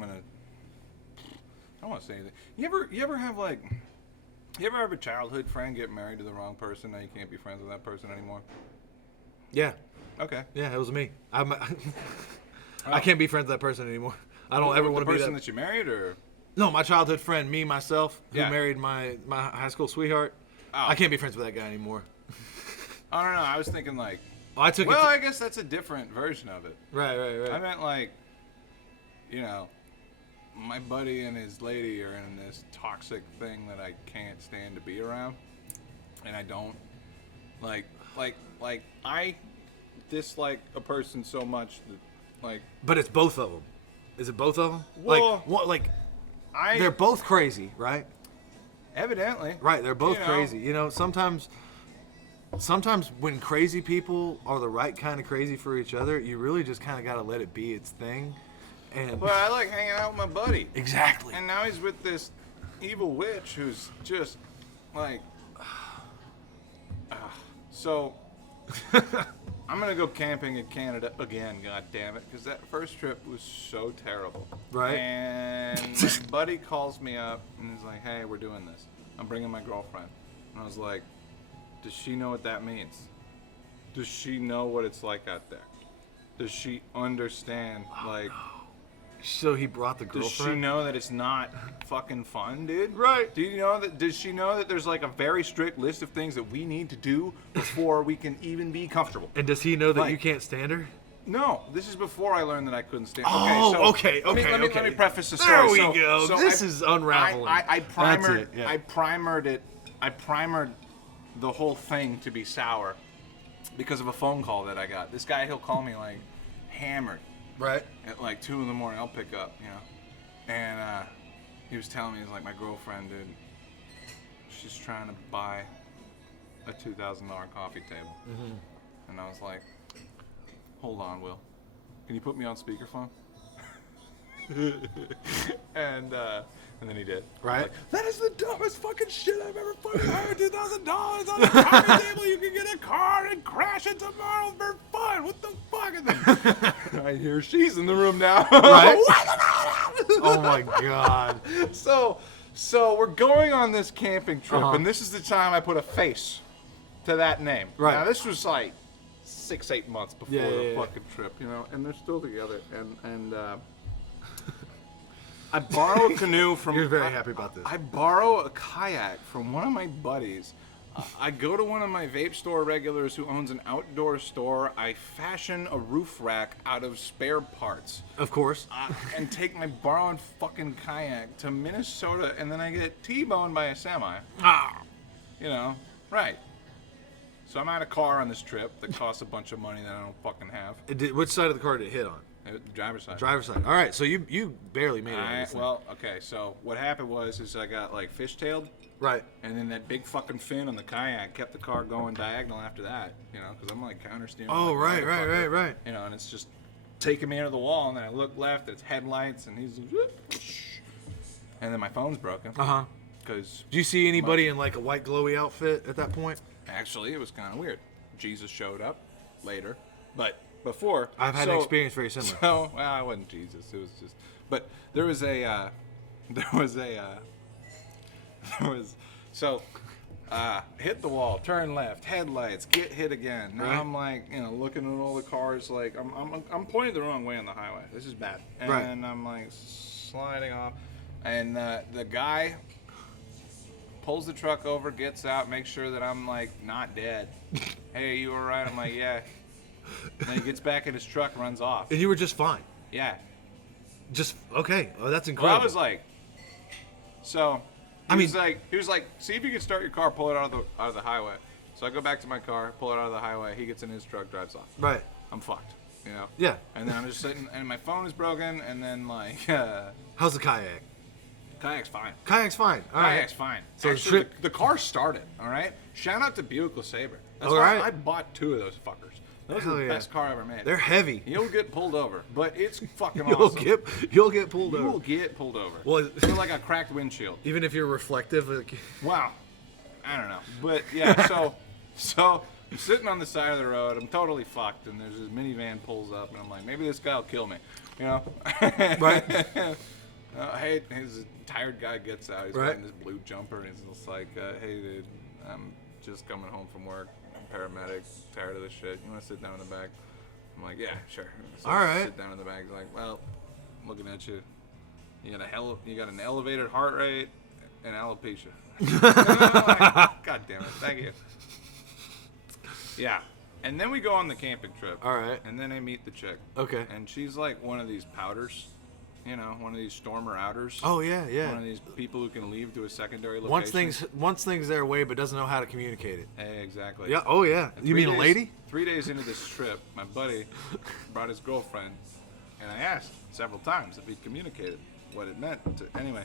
don't want to say anything. You ever have a childhood friend get married to the wrong person? Now you can't be friends with that person anymore. Yeah. Okay. Yeah, it was me. I can't be friends with that person anymore. I don't ever want to the be person that. that you married, or No, my childhood friend, me, myself, who Yeah. married my high school sweetheart. Oh. I can't be friends with that guy anymore. I don't know. I was thinking like, Oh, I took well, it. I guess that's a different version of it. Right. I meant like, my buddy and his lady are in this toxic thing that I can't stand to be around, and I don't like I dislike a person so much that Like, but it's both of them. Is it both of them? Well, they're both crazy, right? Evidently. Right, they're both crazy. You know, sometimes when crazy people are the right kind of crazy for each other, you really just kind of got to let it be its thing. And But I like hanging out with my buddy. Exactly. And now he's with this evil witch who's just like. So I'm gonna go camping in Canada again. God damn it, because that first trip was so terrible. Right. And my buddy calls me up and he's like, "Hey, we're doing this. I'm bringing my girlfriend." And I was like, "Does she know what that means? Does she know what it's like out there? Does she understand like?" So he brought the Does girlfriend? she know that it's not fucking fun, dude? Right. Do you know that? Does she know that there's like a very strict list of things that we need to do before we can even be comfortable? And does he know that Like- you can't stand her? No, this is before I learned that I couldn't stand. Okay, Let me preface the story. There we go. This is unraveling. I primered. That's it, yeah. I primered it. I primered the whole thing to be sour because of a phone call that I got. This guy, he'll call me like hammered. Right. At like 2 a.m, I'll pick up, you know. And he was telling me, he's like, my girlfriend, dude, she's trying to buy a $2,000 coffee table. Mm-hmm. And I was like, hold on, Will. Can you put me on speakerphone? and then he did. Right. Like, that is the dumbest fucking shit I've ever fucking heard. $2,000 on a coffee table. You can get a car and crash it tomorrow for fun. What the fuck? And then I hear she's in the room now. Right. Oh my God. So we're going on this camping trip, and this is the time I put a face to that name. Right. Now this was like 6-8 months before the yeah. fucking trip, you know, and they're still together. And I borrow a canoe from. You're very happy about this. I borrow a kayak from one of my buddies. I go to one of my vape store regulars who owns an outdoor store. I fashion a roof rack out of spare parts. Of course. And take my borrowed fucking kayak to Minnesota, and then I get T-boned by a semi. You know, right. So I'm out of car on this trip that costs a bunch of money that I don't fucking have. Which side of the car did it hit on? The driver's side. Driver's side. All right, so you barely made it. Well, okay, so what happened is I got like fishtailed. Right. And then that big fucking fin on the kayak kept the car going diagonal after that, you know, because I'm like counter steering. Oh, like right. You know, and it's just taking me into the wall, and then I look left, it's headlights, and he's and then my phone's broken. Because do you see anybody in like a white glowy outfit at that point? Actually, it was kind of weird. Jesus showed up later, but before I've had an experience very similar. So, well, I wasn't Jesus. It was just, but there was hit the wall, turn left, headlights, get hit again. Now right. I'm like, you know, looking at all the cars, like I'm pointing the wrong way on the highway. This is bad. And right. I'm like sliding off, and the guy pulls the truck over, gets out, makes sure that I'm like not dead. Hey, you all right? I'm like, yeah. And then he gets back in his truck, runs off. And you were just fine. Yeah. Just okay. Oh, that's incredible. Well, I was like, so. He was like, see if you can start your car, pull it out of the highway. So I go back to my car, pull it out of the highway. He gets in his truck, drives off. Right. I'm fucked, you know. Yeah. And then I'm just sitting, and my phone is broken, and then like. How's the kayak? Kayak's fine. Kayak's fine. All right. Kayak's fine. So actually, the car started. All right. Shout out to Buick LeSabre. That's all why right. I bought 2 of those fuckers. Those are the best car I ever made. They're heavy. You'll get pulled over, but it's fucking You'll awesome. You'll get pulled over. You will get pulled over. Well, feel like a cracked windshield. Even if you're reflective. Wow. I don't know, but yeah. So I'm sitting on the side of the road. I'm totally fucked, and there's this minivan pulls up, and I'm like, maybe this guy will kill me, you know? Right. Hey, his tired guy gets out. He's right. wearing this blue jumper, and he's just like, hey, dude, I'm just coming home from work. Paramedic, tired of this shit. You want to sit down in the back? I'm like, yeah, sure. So all right. Sit down in the back. He's like, well, I'm looking at you. You got an elevated heart rate and alopecia. Like, God damn it! Thank you. Yeah, and then we go on the camping trip. All right. And then I meet the chick. Okay. And she's like one of these powders. You know, one of these stormer outers. Oh yeah. One of these people who can leave to a secondary location. Once things their way, but doesn't know how to communicate it. Hey, exactly. Yeah. Oh yeah. You mean a lady? 3 days into this trip, my buddy brought his girlfriend several times if he'd communicated what it meant. Anyway,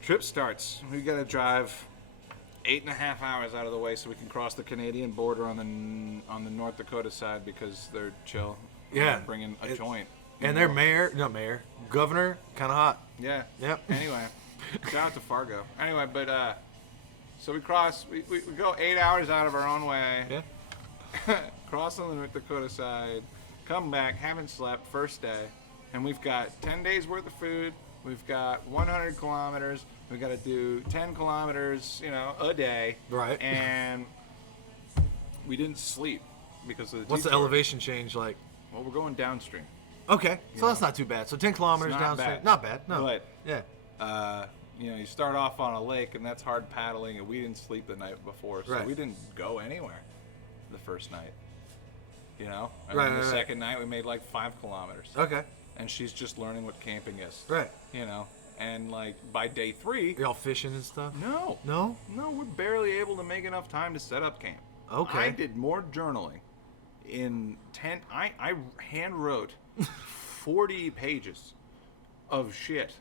trip starts. We got to drive 8.5 hours out of the way so we can cross the Canadian border on the North Dakota side because they're chill. Yeah. Bringing a joint. And their governor, kind of hot. Yeah. Yep. Anyway, shout out to Fargo. Anyway, but so we cross. We go 8 hours out of our own way. Yeah. Cross on the North Dakota side. Come back. Haven't slept. First day, and we've got 10 days worth of food. We've got 100 kilometers. We got to do 10 kilometers, a day. Right. And we didn't sleep because of the. What's the elevation change like? Well, we're going downstream. Okay, so that's not too bad. So 10 kilometers It's not downstream, bad. not bad. No. But Yeah. you start off on a lake, and that's hard paddling, and we didn't sleep the night before, so Right. we didn't go anywhere the first night. And Right, then the right. second night, we made like 5 kilometers. Okay. And she's just learning what camping is. Right. And like by day 3, Y'all fishing and stuff? no, we're barely able to make enough time to set up camp. Okay. I did more journaling in 10. I hand wrote 40 pages of shit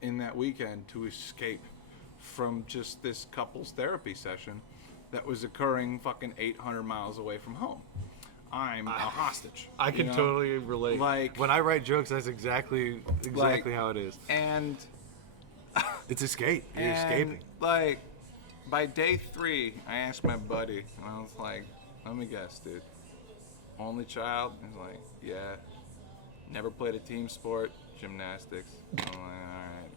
in that weekend to escape from just this couple's therapy session that was occurring fucking 800 miles away from home. I'm a hostage. I can totally relate. Like, when I write jokes, that's exactly how it is. And It's escape. You're escaping. like by day 3, I asked my buddy, and I was like, "Let me guess, dude. Only child?" He's like, "Yeah. Never played a team sport, gymnastics." I'm like, "All right."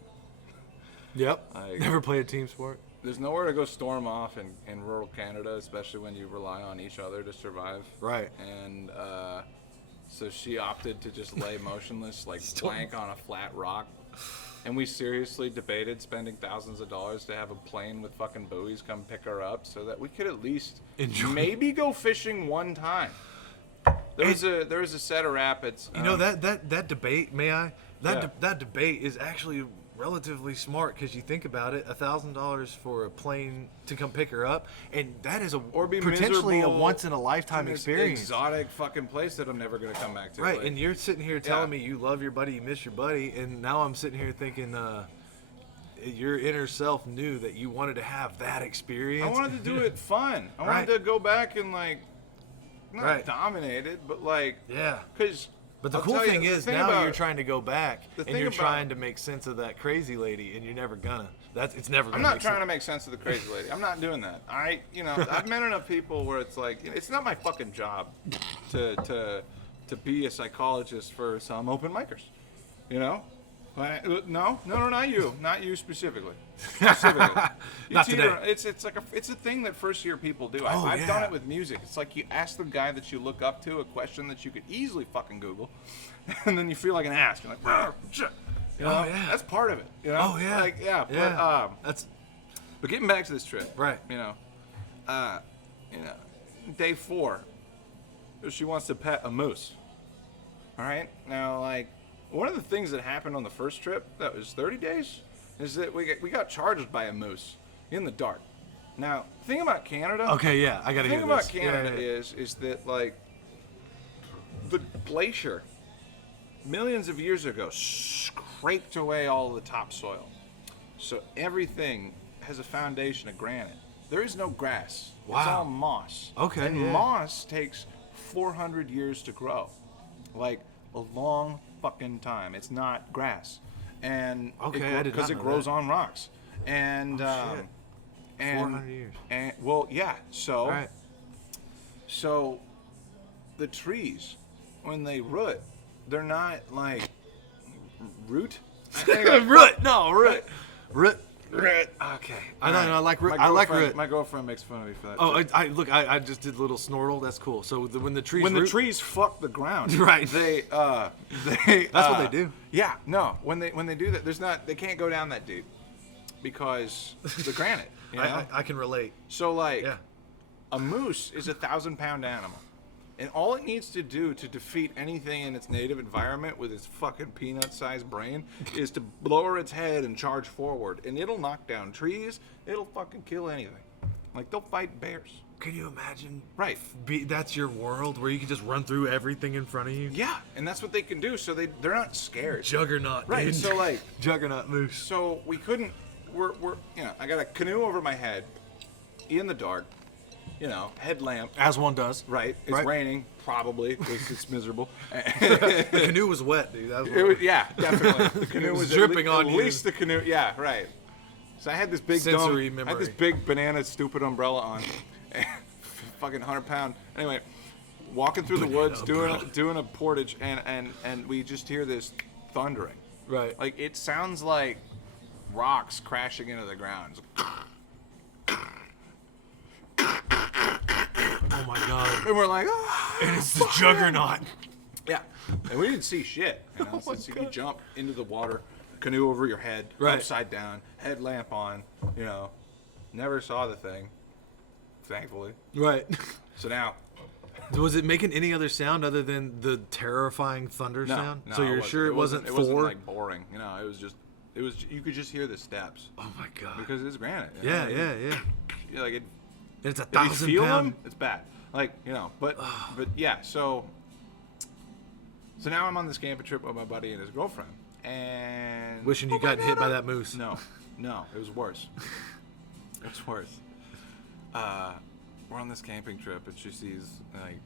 Yep. Like, Never played a team sport. There's nowhere to go storm off in rural Canada, especially when you rely on each other to survive. Right. And so she opted to just lay motionless, like blank on a flat rock. And we seriously debated spending thousands of dollars to have a plane with fucking buoys come pick her up so that we could at least maybe go fishing one time. There was a set of rapids. That debate, may I? Yeah. That debate is actually relatively smart because you think about it, $1,000 for a plane to come pick her up, and that is potentially a once in a lifetime experience. Exotic fucking place that I'm never gonna come back to. Right, like, and you're sitting here telling me you love your buddy, you miss your buddy, and now I'm sitting here thinking your inner self knew that you wanted to have that experience. I wanted to do it fun. I wanted to go back and like not dominate it, but like because. But the cool thing is now you're trying to go back and you're trying to make sense of that crazy lady, and you're never gonna. It's never gonna. I'm not trying to make sense of the crazy lady. I'm not doing that. I've met enough people where it's like it's not my fucking job to be a psychologist for some open micers. No, not you specifically. Not today. It's a thing that first year people do. I've done it with music. It's like you ask the guy that you look up to a question that you could easily fucking Google, and then you feel like an ass. You're like, shit. That's part of it. Oh yeah. Like But getting back to this trip, right? Day 4, she wants to pet a moose. All right, now like. One of the things that happened on the first trip, that was 30 days, is that we got charged by a moose in the dark. Now, the thing about Canada... Okay, yeah, I gotta hear this. The thing about Canada is that, like, the glacier, millions of years ago, scraped away all the topsoil. So everything has a foundation of granite. There is no grass. Wow. It's all moss. Okay, and moss takes 400 years to grow. Like, a long fucking time. It's not grass, and because it grows on rocks, and and 400 years. And so the trees when they root, they're not like root. Root. Okay. I like root. My girlfriend makes fun of me for that. Oh, I just did a little snortle. That's cool. So when the trees fuck the ground, right? That's what they do. Yeah. No. When they do that, they can't go down that deep because the granite. I can relate. So a moose is a 1,000-pound animal. And all it needs to do to defeat anything in its native environment with its fucking peanut-sized brain is to lower its head and charge forward. And it'll knock down trees. It'll fucking kill anything. Like, they'll fight bears. Can you imagine? Right. That's your world where you can just run through everything in front of you. Yeah, and that's what they can do. So they're not scared. Juggernaut. Right. Dude. So like Juggernaut moose. So we couldn't. We're I got a canoe over my head, in the dark. Headlamp. As one does. Right. It's raining, probably, because it's miserable. The canoe was wet, dude. That was definitely. The canoe was dripping on you. At least the canoe. Yeah, right. So I had this big Sensory I memory. had this big banana stupid umbrella on, fucking 100-pound. Anyway, walking through the woods, doing a portage, and we just hear this thundering. Right. Like it sounds like rocks crashing into the ground. Oh my god. And we're like, And it's the Juggernaut. yeah. And we didn't see shit. So you jump into the water, canoe over your head, upside down, headlamp on. Never saw the thing, thankfully. Right. So now, Was it making any other sound other than the terrifying thunder sound? No, So you're sure it wasn't It Thor? wasn't like boring. It was. You could just hear the steps. Oh my god. Because it's granite. Yeah. Like it. It's a If you 1,000 feel pound. them, it's bad. But yeah. So now I'm on this camping trip with my buddy and his girlfriend, and Wishing you got hit by that moose. No, it was worse. It's worse. We're on this camping trip, and she sees like,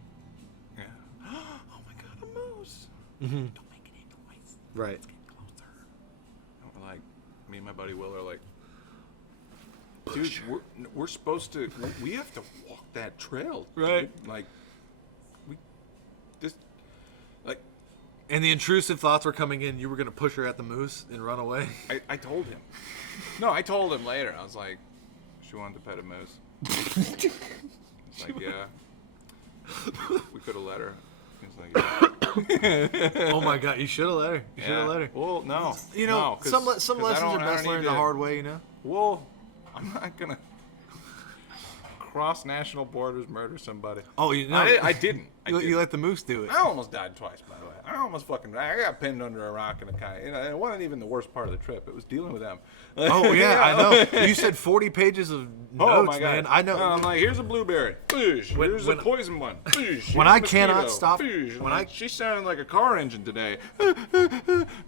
oh my god, a moose! Mm-hmm. Don't make any noise. Right. Let's get closer. And we're like, me and my buddy Will are like, dude, we're supposed to. We have to walk that trail, dude. Right? Like, like. And the intrusive thoughts were coming in. You were gonna push her at the moose and run away. I told him. No, I told him later. I was like, she wanted to pet a moose. He's like, yeah. We could have let her. He's like, yeah. Oh my god, you should have let her. You should have let her. Well, no. No, some lessons are best learned the hard way. Well, I'm not gonna cross national borders, murder somebody. Oh, I didn't. You let the moose do it. I almost died twice, by the way. I got pinned under a rock in a kayak. It wasn't even the worst part of the trip. It was dealing with them. Oh yeah, I know. You said 40 pages of notes, my God. man. I know. I'm like, here's a blueberry. Here's a poison one. Here's when I a mosquito. cannot stop. She sounded like a car engine today.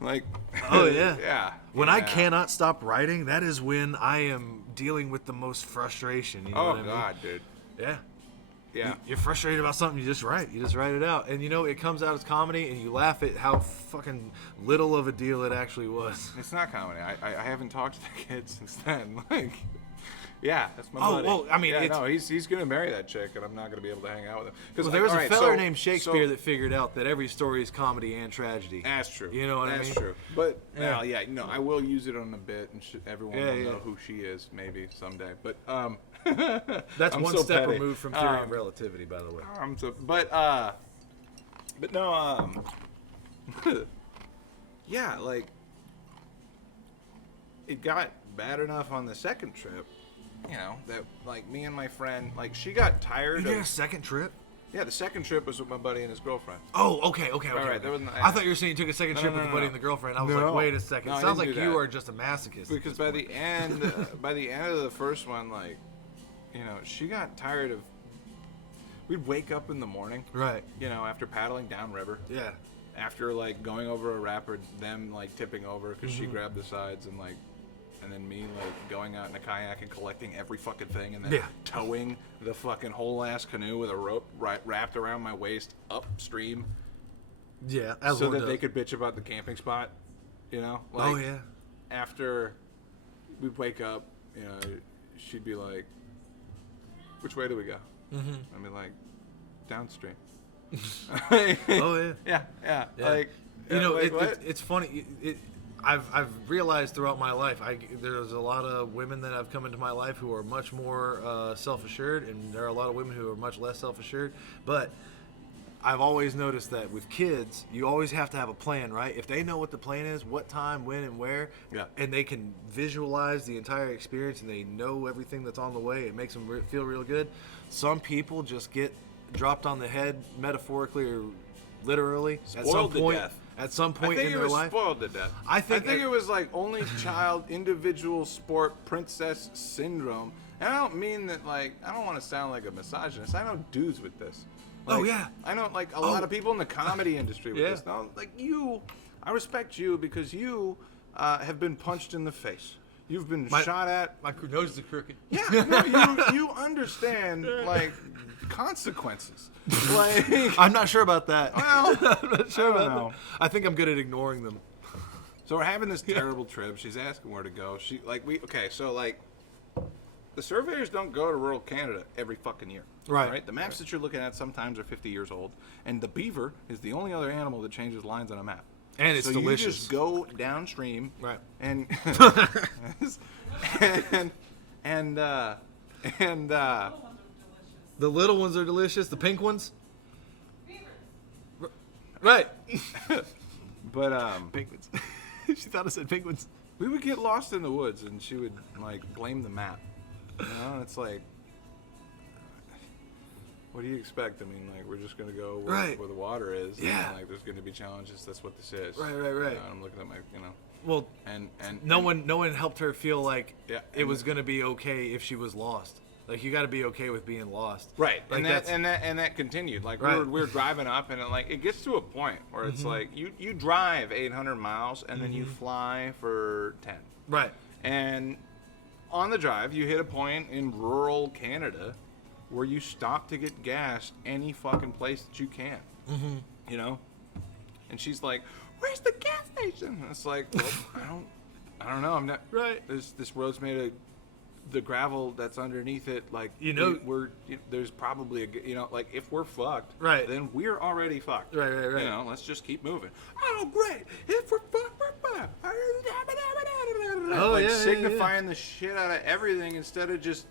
Like. Oh yeah. Yeah. When I cannot stop writing, that is when I am dealing with the most frustration. You know what I mean? God, dude. Yeah. Yeah. You're frustrated about something, you just write. You just write it out. And it comes out as comedy, and you laugh at how fucking little of a deal it actually was. It's not comedy. I haven't talked to the kid since then. Like, yeah, that's my Oh, buddy. well, I mean, no, he's gonna marry that chick, and I'm not gonna be able to hang out with him. Well, there was a feller named Shakespeare that figured out that every story is comedy and tragedy. That's true. You know what I mean? That's true. But Yeah. I will use it on a bit, and everyone will know who she is maybe someday. But that's I'm one so step petty. removed from theory of relativity, by the way. But no, yeah, like it got bad enough on the second trip, that like me and my friend, like she got tired. You did a second trip? Yeah, the second trip was with my buddy and his girlfriend. Oh, okay. Right, that wasn't, I thought you were saying you took a second trip with the buddy and the girlfriend. I was like, wait a second. No, I Sounds didn't like do you that. are just a masochist. Because by the end of the first one, like, she got tired of. We'd wake up in the morning, right? After paddling downriver. Yeah. After like going over a rapid, them like tipping over because she grabbed the sides and like. And then me, like, going out in a kayak and collecting every fucking thing and then towing the fucking whole ass canoe with a rope wrapped around my waist upstream. Yeah, so that they could bitch about the camping spot, Like, oh, yeah. After we'd wake up, she'd be like, which way do we go? Mm-hmm. I'd be like, downstream. Oh, yeah. Yeah. Like, it's funny. I've realized throughout my life, there's a lot of women that have come into my life who are much more self-assured, and there are a lot of women who are much less self-assured. But I've always noticed that with kids, you always have to have a plan, right? If they know what the plan is, what time, when, and where, and they can visualize the entire experience and they know everything that's on the way, it makes them feel real good. Some people just get dropped on the head, metaphorically or literally, spoiled to death. At some point in their life. Spoiled to death. I think it was like only child, individual sport, princess syndrome, And I don't mean that, like, I don't want to sound like a misogynist. I know dudes with this. Oh, Like, yeah. I know, like, a lot of people in the comedy industry with Yeah. this. No, like, I respect you because you have been punched in the face. You've been shot at. My nose is crooked. Yeah, no, you understand, like, consequences. Like, I'm not sure about that. well, I'm not sure I don't about know. that. I think I'm good at ignoring them. So we're having this terrible trip. She's asking where to go. The surveyors don't go to rural Canada every fucking year. Right. The maps that you're looking at sometimes are 50 years old, and the beaver is the only other animal that changes lines on a map. And it's so delicious. you just go downstream, Right. And and The little ones are delicious. The pink ones. Right. but Penguins. She thought I said penguins. we would get lost in the woods, and she would like blame the map. You know, it's like, what do you expect? I mean, like, we're just gonna go where the water is. Yeah. And, like, there's gonna be challenges. That's what this is. Right. You know, and I'm looking at my, Well, and no one helped her feel like Yeah, it was gonna be okay if she was lost. Like, you got to be okay with being lost. Right, Like and that continued. Like, Right. we were driving up, and it gets to a point where it's like you drive 800 miles, and then you fly for 10. Right. And on the drive, you hit a point in rural Canada where you stop to get gas any fucking place that you can. You know? And she's like, "Where's the gas station?" And it's like, well, I don't know. I'm not. Right. This road's made of the gravel that's underneath it. Like, there's probably like, if we're fucked, Right. then we're already fucked. Right. You know, let's just keep moving. Oh, great. If we're fucked, we're fucked. Oh, like, yeah, signifying the shit out of everything instead of just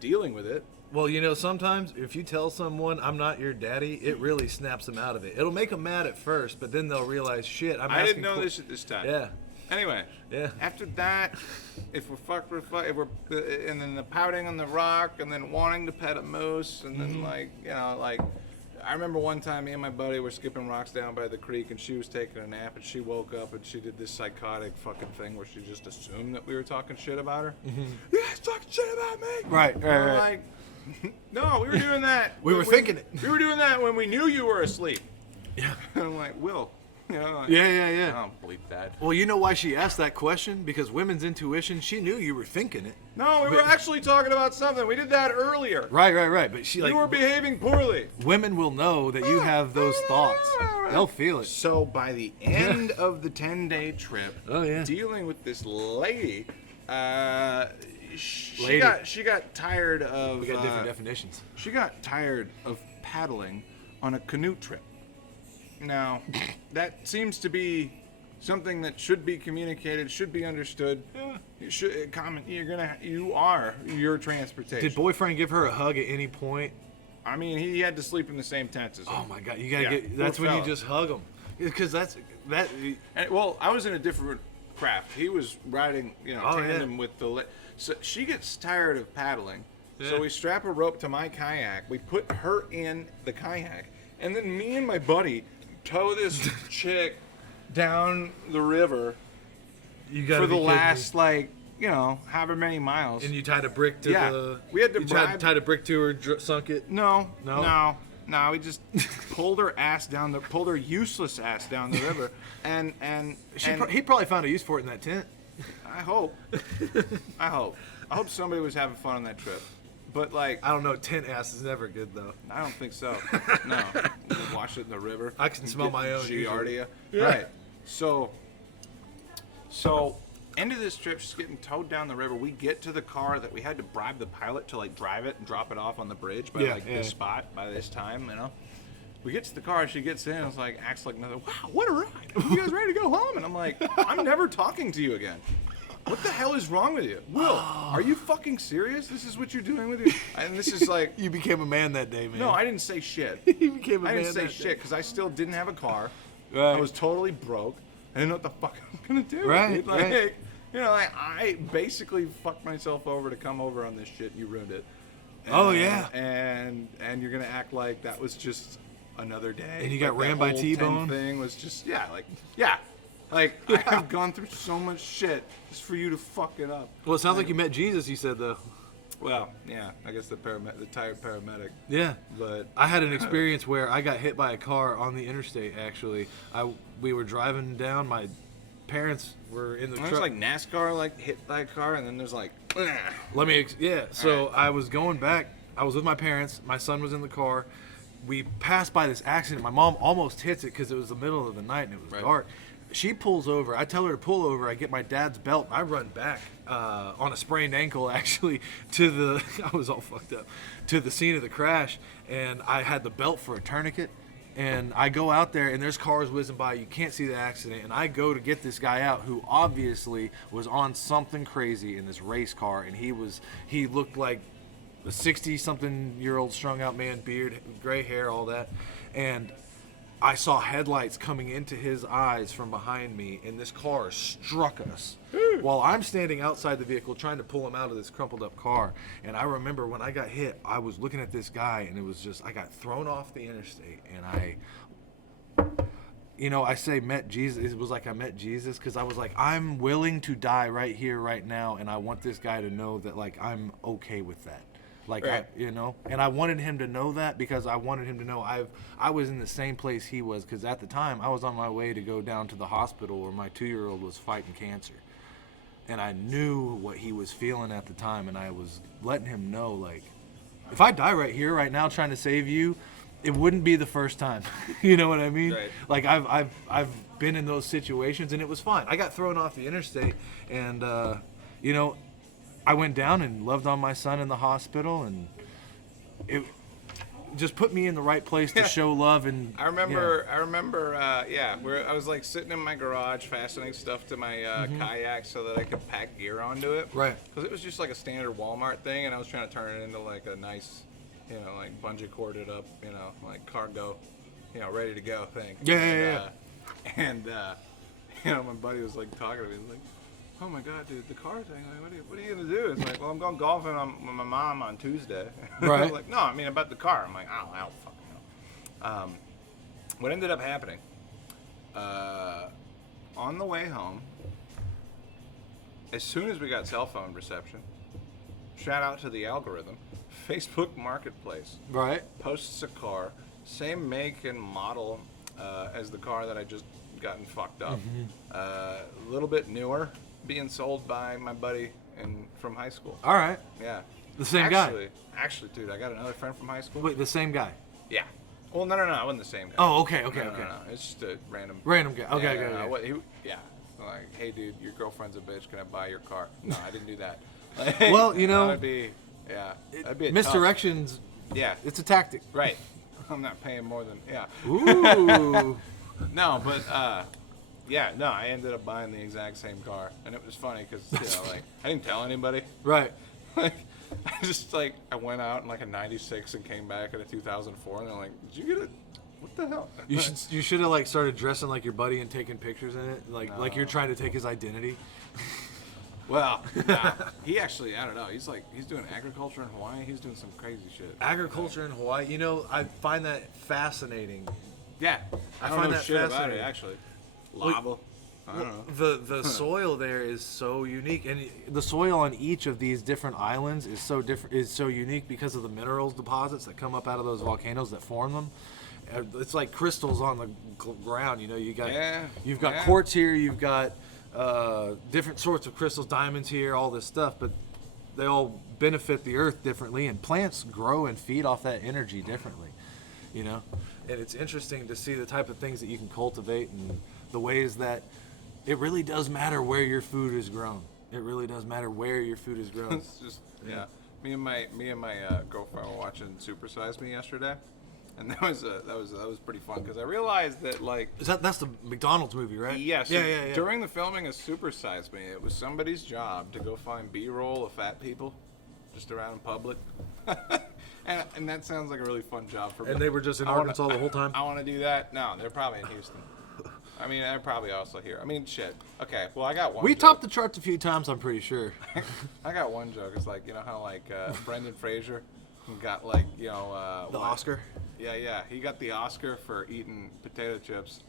dealing with it. Well, sometimes if you tell someone I'm not your daddy, it really snaps them out of it. It'll make them mad at first, but then they'll realize, shit, I didn't know this at this time. Yeah. Anyway, Yeah. after that, if we're fucked, we're fucked. And then the pouting on the rock, and then wanting to pet a moose, and then I remember one time me and my buddy were skipping rocks down by the creek, and she was taking a nap, and she woke up and she did this psychotic fucking thing where she just assumed that we were talking shit about her. You guys talking shit about me? Right. And we're like, no, we were doing that. We were thinking it. We were doing that when we knew you were asleep. Yeah. And I'm like, Will. Yeah. I don't believe that. Well, you know why she asked that question? Because women's intuition, she knew you were thinking it. No, we were actually talking about something. We did that earlier. Right. But she You were behaving poorly. women will know that you have those thoughts. They'll feel it. So by the end of the 10-day trip, Oh, yeah. dealing with this lady, she Lady. got tired of. We got different definitions. She got tired of paddling on a canoe trip. Now, that seems to be something that should be communicated, should be understood. You are your transportation. Did boyfriend give her a hug at any point? I mean, he had to sleep in the same tent as her. Oh my God, you gotta Yeah, get. That's poor when you fella. just hug them, because that. And, well, I was in a different craft. He was riding, Oh, yeah. tandem with the. So she gets tired of paddling. Yeah. So we strap a rope to my kayak. We put her in the kayak, and then me and my buddy tow this chick down the river You got for the last however many miles. And you tied a brick to Yeah. the. We had to you bribe- tied a brick to her, sunk it. No. No? We just pulled her useless ass down the river, and He probably found a use for it in that tent. I hope somebody was having fun on that trip, but like I don't know. Tent ass is never good though. I don't think so. No, you wash it in the river. I can smell my own Giardia. Yeah. Right. So end of this trip, she's getting towed down the river. We get to the car that we had to bribe the pilot to drive it and drop it off on the bridge by this spot by this time. We get to the car, she gets in, and it's like acts like nothing. Wow, what a ride! Are you guys ready to go home? And I'm like, I'm never talking to you again. What the hell is wrong with you? Will, are you fucking serious? This is what you're doing with you? And this is like... You became a man that day, man. No, I didn't say shit. You became a I man didn't say that shit because I still didn't have a car. Right. I was totally broke. I didn't know what the fuck I was going to do. Right, dude. right. I basically fucked myself over to come over on this shit. You ruined it. Oh, yeah. And you're going to act like that was just another day. And you got Like rammed that by whole T-Bone? 10 thing was just, Like, I've gone through so much shit just for you to fuck it up. Well, it sounds like you met Jesus, you said, though. Well, yeah, I guess the tired paramedic. Yeah. But I had an experience where I got hit by a car on the interstate, actually. We were driving down. My parents were in the truck. There's like NASCAR, like, hit by a car, and then there's like... So I was going back. I was with my parents. My son was in the car. We passed by this accident. My mom almost hits it because it was the middle of the night and it was dark. She pulls over. I tell her to pull over. I get my dad's belt. I run back on a sprained ankle, actually, to the... I was all fucked up. To the scene of the crash. And I had the belt for a tourniquet. And I go out there, and there's cars whizzing by. You can't see the accident. And I go to get this guy out who obviously was on something crazy in this race car. And he looked like a 60-something-year-old strung-out man, beard, gray hair, all that. And I saw headlights coming into his eyes from behind me, and this car struck us while I'm standing outside the vehicle trying to pull him out of this crumpled up car. And I remember when I got hit, I was looking at this guy, and it was just, I got thrown off the interstate, and I say met Jesus. It was like I met Jesus, because I was like, I'm willing to die right here, right now, and I want this guy to know that, like, I'm okay with that. Like, right. And I wanted him to know that, because I wanted him to know I was in the same place he was, because at the time I was on my way to go down to the hospital where my 2-year-old was fighting cancer, and I knew what he was feeling at the time, and I was letting him know, like, if I die right here, right now, trying to save you, it wouldn't be the first time. You know what I mean? Right. Like, I've been in those situations, and it was fine. I got thrown off the interstate, and I went down and loved on my son in the hospital, and it just put me in the right place to show love. And I remember, where I was like sitting in my garage fastening stuff to my kayak so that I could pack gear onto it. Right. Because it was just like a standard Walmart thing, and I was trying to turn it into like a nice, like bungee corded up, like cargo, ready to go thing. And my buddy was like talking to me, like, oh my God, dude, the car thing, like, what are you going to do? It's like, well, I'm going golfing with my mom on Tuesday. Right. I was like, no, I mean about the car. I'm like, I don't fucking know. What ended up happening, on the way home, as soon as we got cell phone reception, shout out to the algorithm, Facebook Marketplace. Right. Posts a car, same make and model as the car that I just gotten fucked up. A little bit newer, being sold by my buddy from high school. All right. Yeah. The same guy? Actually, dude, I got another friend from high school. Wait, the same guy? Yeah. Well, no, I wasn't the same guy. Oh, okay. No. It's just a random guy. Okay. Yeah. Like, hey, dude, your girlfriend's a bitch. Can I buy your car? No, I didn't do that. Well, that'd be a misdirections. Yeah. It's a tactic. Right. I'm not paying more than, Ooh. No, but I ended up buying the exact same car, and it was funny because like I didn't tell anybody. Right. Like I went out in like a '96 and came back in a 2004, and they're like, "Did you get it? What the hell?" You should have like started dressing like your buddy and taking pictures in it, like you're trying to take his identity. Well, he actually, I don't know. He's doing agriculture in Hawaii. He's doing some crazy shit. Agriculture in Hawaii. I find that fascinating. Yeah, I don't find know that shit about fascinating. it actually. Lava. I don't know. The soil there is so unique, and the soil on each of these different islands is so unique because of the minerals deposits that come up out of those volcanoes that form them. It's like crystals on the ground. You've got quartz here. You've got different sorts of crystals, diamonds here, all this stuff, but they all benefit the earth differently, and plants grow and feed off that energy differently. And it's interesting to see the type of things that you can cultivate and the ways that it really does matter where your food is grown. It really does matter where your food is grown. It's just Me and my girlfriend were watching Super Size Me yesterday, and that was pretty fun because I realized that that's the McDonald's movie, right? Yes. Yeah. During the filming of Super Size Me, it was somebody's job to go find B-roll of fat people just around in public. And that sounds like a really fun job for me. And they were just in Arkansas the whole time? I want to do that. No, they're probably in Houston. I mean, they're probably also here. I mean, shit. Okay, well, I got one. We joke. topped the charts a few times, I'm pretty sure. I got one joke. It's like, how Brendan Fraser got the Oscar? Yeah. He got the Oscar for eating potato chips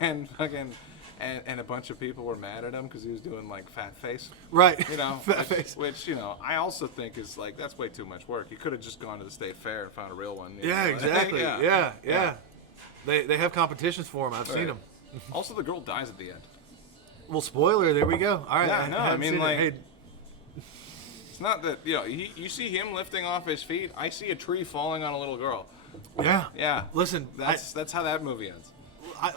and fucking and a bunch of people were mad at him because he was doing like fat face. Right. You know, Fat face. which you know, I also think is like that's way too much work. You could have just gone to the state fair and found a real one. Yeah, know? exactly. Yeah. They have competitions for them. I've seen them. Also, the girl dies at the end. Well, spoiler. There we go. All right. Yeah, no, I haven't mean, seen it. like- Hey, It's not that you know. You see him lifting off his feet. I see a tree falling on a little girl. yeah. Yeah. Listen, That's how that movie ends.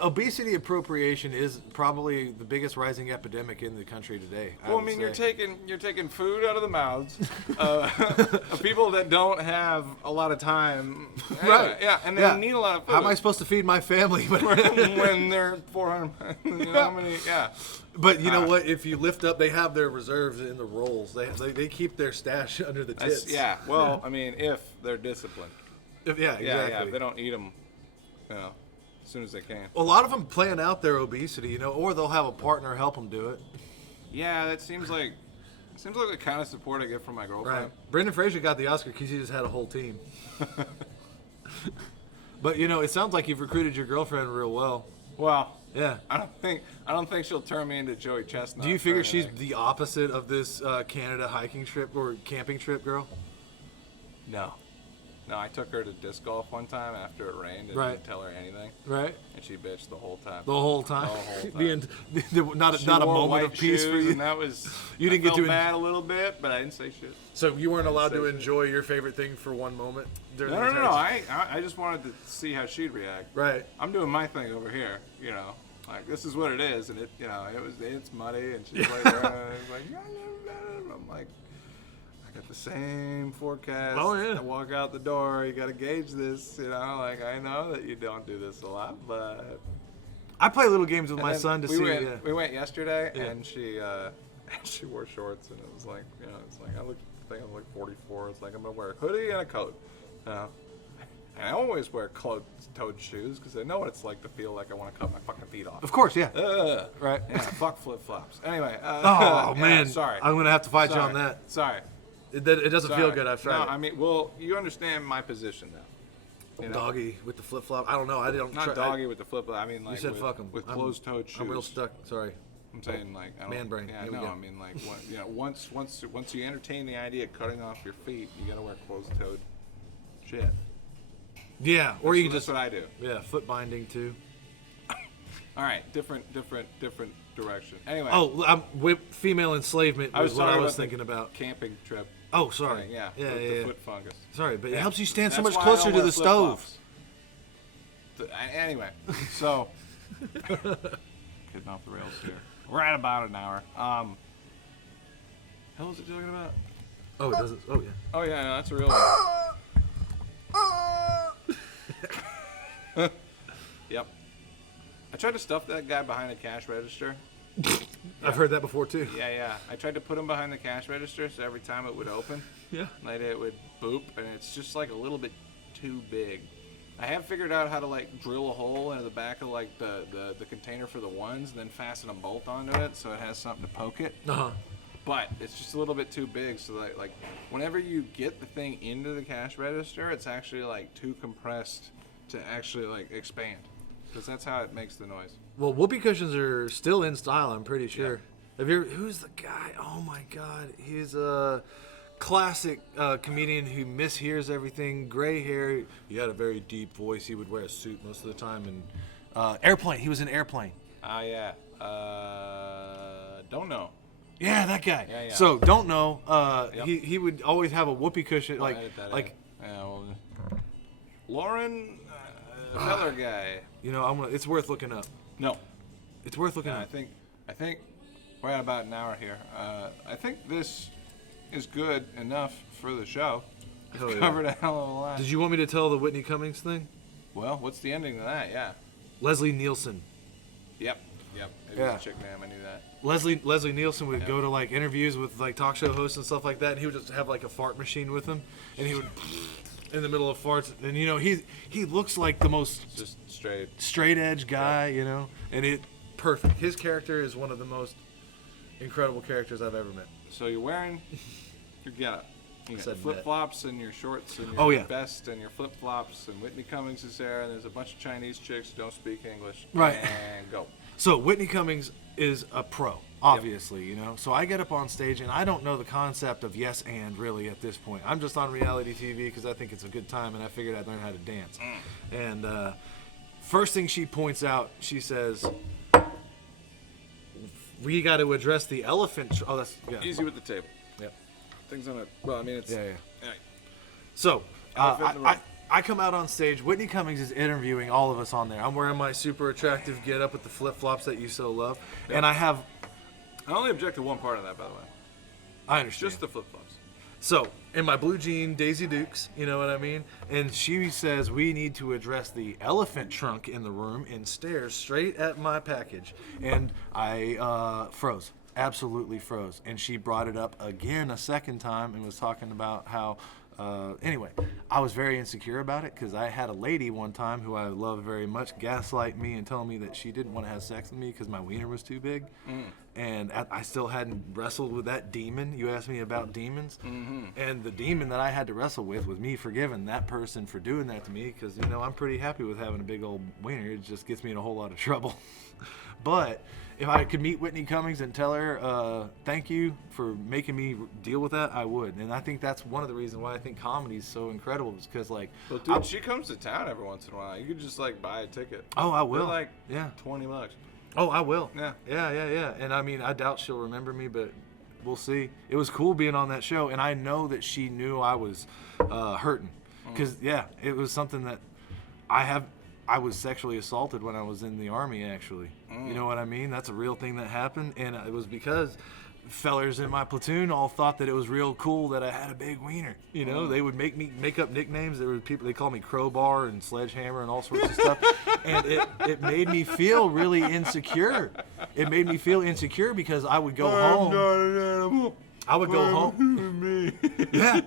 obesity appropriation is probably the biggest rising epidemic in the country today. Well, I would mean, say. you're taking food out of the mouths of people that don't have a lot of time. Right. Yeah, and they need a lot of food. How am I supposed to feed my family? when they're 400? You know how many? Yeah. But you know what? If you lift up, they have their reserves in the rolls. They keep their stash under the tits. Yeah. Well, I mean, if they're disciplined. Yeah, exactly. Yeah. If they don't eat them, you know, as soon as they can. A lot of them plan out their obesity, you know, or they'll have a partner help them do it. Yeah, that seems like the kind of support I get from my girlfriend. Right. Brendan Fraser got the Oscar because he just had a whole team. But you know, it sounds like you've recruited your girlfriend real well. Well, Yeah. I don't think she'll turn me into Joey Chestnut. Do you or figure she's anything. the opposite of this Canada hiking trip or camping trip girl? No. No, I took her to disc golf one time after it rained and Right. didn't tell her anything, Right. and she bitched the whole time. The whole time. The whole time. Not She a wore moment white of peace for shoes, you. And that was You didn't I get felt to bad a little bit, but I didn't say shit. So you weren't allowed to Sensation. enjoy your favorite thing for one moment during No, the no, entire no. I just wanted to see how she'd react. Right. I'm doing my thing over here, you know. Like this is what it is, and it's muddy, and she's like, I'm like, I got the same forecast. Oh, yeah. I walk out the door, you got to gauge this, you know. Like I know that you don't do this a lot, but I play little games with And my then son to we see. Went, Yeah. We went yesterday, Yeah. and she wore shorts, and it was like, you know, it's like I think I'm like 44. It's like I'm gonna wear a hoodie and a coat, you know. And I always wear closed-toed shoes because I know what it's like to feel like I want to cut my fucking feet off. Of course, yeah. Right. Yeah. Fuck flip-flops. Anyway. Oh yeah, man, sorry. I'm gonna have to fight you Sorry. on that. Sorry. It doesn't feel Sorry. good. I've tried No, it. I mean, well, you understand my position now. You know? Doggy with the flip flop. I don't know. I don't. Not doggy with the flip-flop. I mean, like You said with, fuck 'em. with I'm- closed-toed shoes. I'm real stuck. Sorry. I'm saying like I don't, Man brain. Yeah, Here we no, go. I mean like you know, once you entertain the idea of cutting off your feet, you gotta wear closed-toed shit. Yeah, or you can That's just what I do. yeah, foot binding too. All right, different direction. Anyway. Oh, female enslavement I was was what I talking was about the thinking about. camping trip. Oh, sorry. thing, yeah. yeah, with yeah. the yeah. foot fungus. Sorry, but it Yeah. helps you stand so That's much why I closer don't to wear the stove. flip-flops. Anyway, so getting off the rails here. We're at about an hour. Hell was it talking about? Oh, it doesn't. Oh, yeah. Oh yeah, no, that's a real one. Yep. I tried to stuff that guy behind a cash register. I've heard that before too. Yeah. I tried to put him behind the cash register so every time it would open, Yeah. like it would boop, and it's just like a little bit too big. I have figured out how to like drill a hole into the back of like the container for the ones, and then fasten a bolt onto it so it has something to poke it. Uh huh. But it's just a little bit too big, so that like whenever you get the thing into the cash register, it's actually like too compressed to actually like expand, because that's how it makes the noise. Well, whoopee cushions are still in style. I'm pretty sure. Have you? Who's the guy? Oh my God, he's a classic comedian who mishears everything. Gray hair. He had a very deep voice. He would wear a suit most of the time. And Airplane. He was in Airplane. Yeah. Don't know. Yeah, that guy. Yeah. So don't know. Yep. He would always have a whoopee cushion, I'll edit that like in. Yeah, well, Lauren Feller guy. you know. It's worth looking up. No. It's worth looking No, up. I think we're at about an hour here. I think this is good enough for the show. Hell yeah. Covered a hell of a lot. Did you want me to tell the Whitney Cummings thing? Well, what's the ending to that? Yeah. Leslie Nielsen. Yep. It Yeah. was a chick name. I knew that. Leslie Nielsen would Yeah. go to like interviews with like talk show hosts and stuff like that, and he would just have like a fart machine with him, and he would in the middle of farts, and you know he looks like the most Just straight. straight edge guy, you know, and it perfect. His character is one of the most incredible characters I've ever met. So you're wearing your getup. You got Said flip flops and your shorts and your Oh, yeah. vest and your flip flops, and Whitney Cummings is there, and there's a bunch of Chinese chicks who don't speak English. Right. And go. So Whitney Cummings is a pro, obviously, you know. So I get up on stage, and I don't know the concept of yes and really at this point. I'm just on reality TV because I think it's a good time, and I figured I'd learn how to dance. And first thing she points out, she says, we got to address the elephant. Oh, that's Easy with the table. Yeah. Things on it. Well, I mean, it's. Yeah. All right. So Elephant in the room. I come out on stage. Whitney Cummings is interviewing all of us on there. I'm wearing my super attractive get up with the flip flops that you so love, and I have. I only object to one part of that, by the way. I understand. Just the flip flops. So, in my blue jean Daisy Dukes, you know what I mean? And she says we need to address the elephant trunk in the room and stares straight at my package. And I froze, absolutely froze. And she brought it up again a second time and was talking about how, anyway, I was very insecure about it because I had a lady one time who I love very much gaslight me and tell me that she didn't want to have sex with me because my wiener was too big. And I still hadn't wrestled with that demon. You asked me about demons. And the demon that I had to wrestle with was me forgiving that person for doing that to me because, you know, I'm pretty happy with having a big old wiener. It just gets me in a whole lot of trouble. But if I could meet Whitney Cummings and tell her thank you for making me deal with that, I would. And I think that's one of the reasons why I think comedy is so incredible is because, like... Well, dude, she comes to town every once in a while. You could just, like, buy a ticket. Oh, I will. They're like yeah. $20. Oh, I will. Yeah. Yeah. And I mean, I doubt she'll remember me, but we'll see. It was cool being on that show, and I know that she knew I was hurting. Because, it was something that I was sexually assaulted when I was in the Army, actually. You know what I mean? That's a real thing that happened, and it was because fellers in my platoon all thought that it was real cool that I had a big wiener. You know, they would make up nicknames. There were people, they called me Crowbar and Sledgehammer and all sorts of stuff. And it made me feel really insecure. It made me feel insecure because I would go home. I'm not an animal. I would go home. Me. Yeah.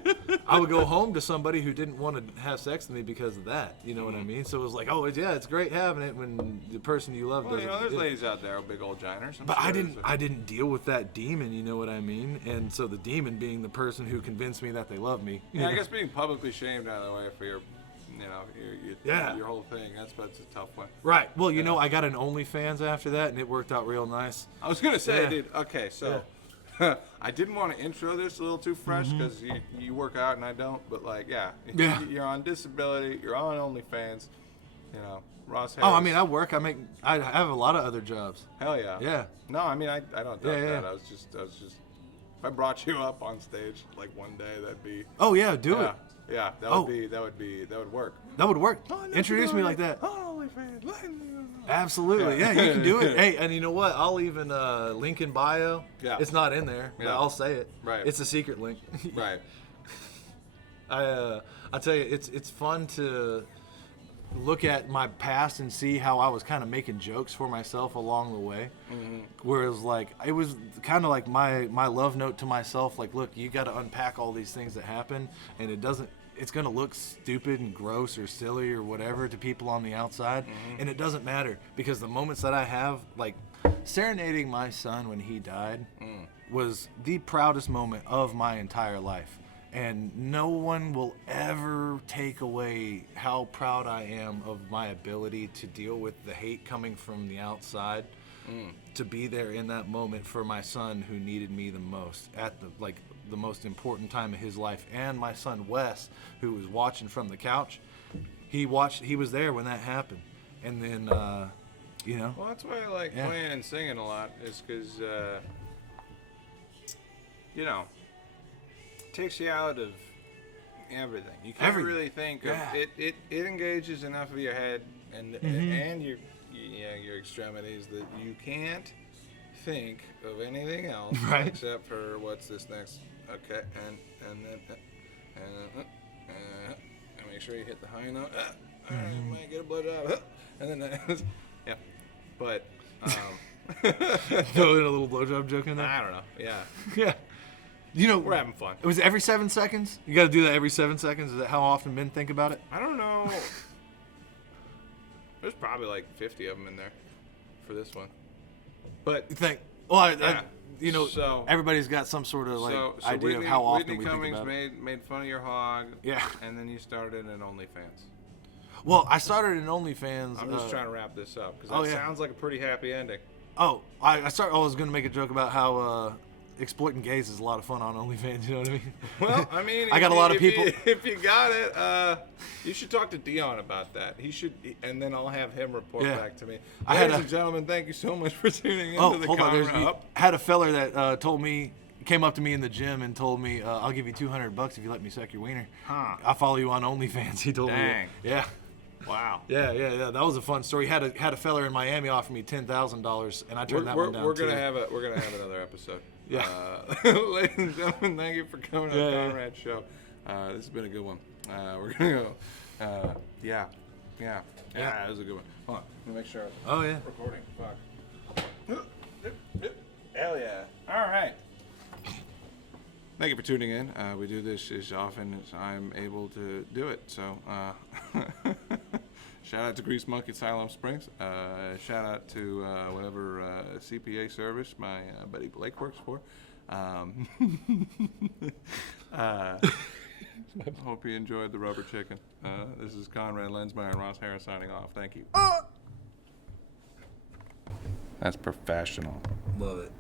I would go home to somebody who didn't want to have sex with me because of that. You know what I mean? So it was like, oh, yeah, it's great having it when the person you love Well, doesn't. you know, there's ladies out there with big old giners. But I didn't deal with that demon, you know what I mean? And so the demon being the person who convinced me that they love me. Yeah, I guess being publicly shamed out of the way for your, your whole thing. That's a tough one. Right. Well, you know, I got an OnlyFans after that, and it worked out real nice. I was gonna say, Yeah. dude. Okay, so I didn't want to intro this a little too fresh because you work out and I don't. But like, you're on disability. You're on OnlyFans. You know, Ross Harris. Oh, I mean, I work. I have a lot of other jobs. Hell yeah. Yeah. No, I mean, I don't doubt Yeah. that. I was just. If I brought you up on stage like one day, that'd be. Oh yeah, do it. Yeah, that would work. That would work. Oh, Introduce me like that. OnlyFans. Absolutely. Yeah, you can do it. Hey, and you know what? I'll even link in bio. Yeah. It's not in there, but Yeah. I'll say it. Right. It's a secret link. Right. I tell you, it's fun to look at my past and see how I was kind of making jokes for myself along the way. Whereas, like, it was kind of like my love note to myself. Like, look, you got to unpack all these things that happen, and it's going to look stupid and gross or silly or whatever to people on the outside. And it doesn't matter because the moments that I have, like serenading my son when he died was the proudest moment of my entire life. And no one will ever take away how proud I am of my ability to deal with the hate coming from the outside, to be there in that moment for my son who needed me the most at the most important time of his life, and my son Wes, who was watching from the couch. He was there when that happened, and then you know. Well, that's why I like playing and singing a lot, is because you know, it takes you out of everything. You can't really think of it. It engages enough of your head and your extremities that you can't think of anything else except for what's this next. Okay, and make sure you hit the high note. You might get a blowjob. And then but Throw in a little blowjob joke in there. I don't know. Yeah. Yeah. You know, We're having fun. It was every 7 seconds. You got to do that every 7 seconds. Is that how often men think about it? I don't know. There's probably like 50 of them in there for this one. But You think? Well, you know, So- everybody's got some sort of like idea Whitney, of how often Whitney we Cummings think about it. made fun of your hog. Yeah. And then you started an OnlyFans. Well, I started an OnlyFans. I'm just trying to wrap this up because oh, that yeah. sounds like a pretty happy ending. Oh, I was going to make a joke about how exploiting gays is a lot of fun on OnlyFans. You know what I mean? Well, I mean, I got a lot of people. If you got it, you should talk to Dion about that. He should, and then I'll have him report Yeah. back to me. I had Ladies and gentlemen, thank you so much for tuning in Oh, to the hold on. Conrad. I had a feller that came up to me in the gym and told me, "I'll give you $200 if you let me suck your wiener." Huh. I follow you on OnlyFans. He told Dang. me. Yeah. Wow. Yeah. That was a fun story. Had a feller in Miami offer me $10,000, and I turned that one down. We're too. gonna have another episode. Yeah. Ladies and gentlemen, thank you for coming on the Yeah. Conrad Show. This has been a good one. We're gonna go. Yeah. That was a good one. Hold on. Let me make sure. Oh yeah. Recording. Fuck. Hell yeah. All right. Thank you for tuning in. We do this as often as I'm able to do it. So, shout out to Grease Monkey Siloam Springs. Shout out to whatever CPA service my buddy Blake works for. Hope you enjoyed the rubber chicken. This is Conrad Lensmeyer and Ross Harris signing off. Thank you. That's professional. Love it.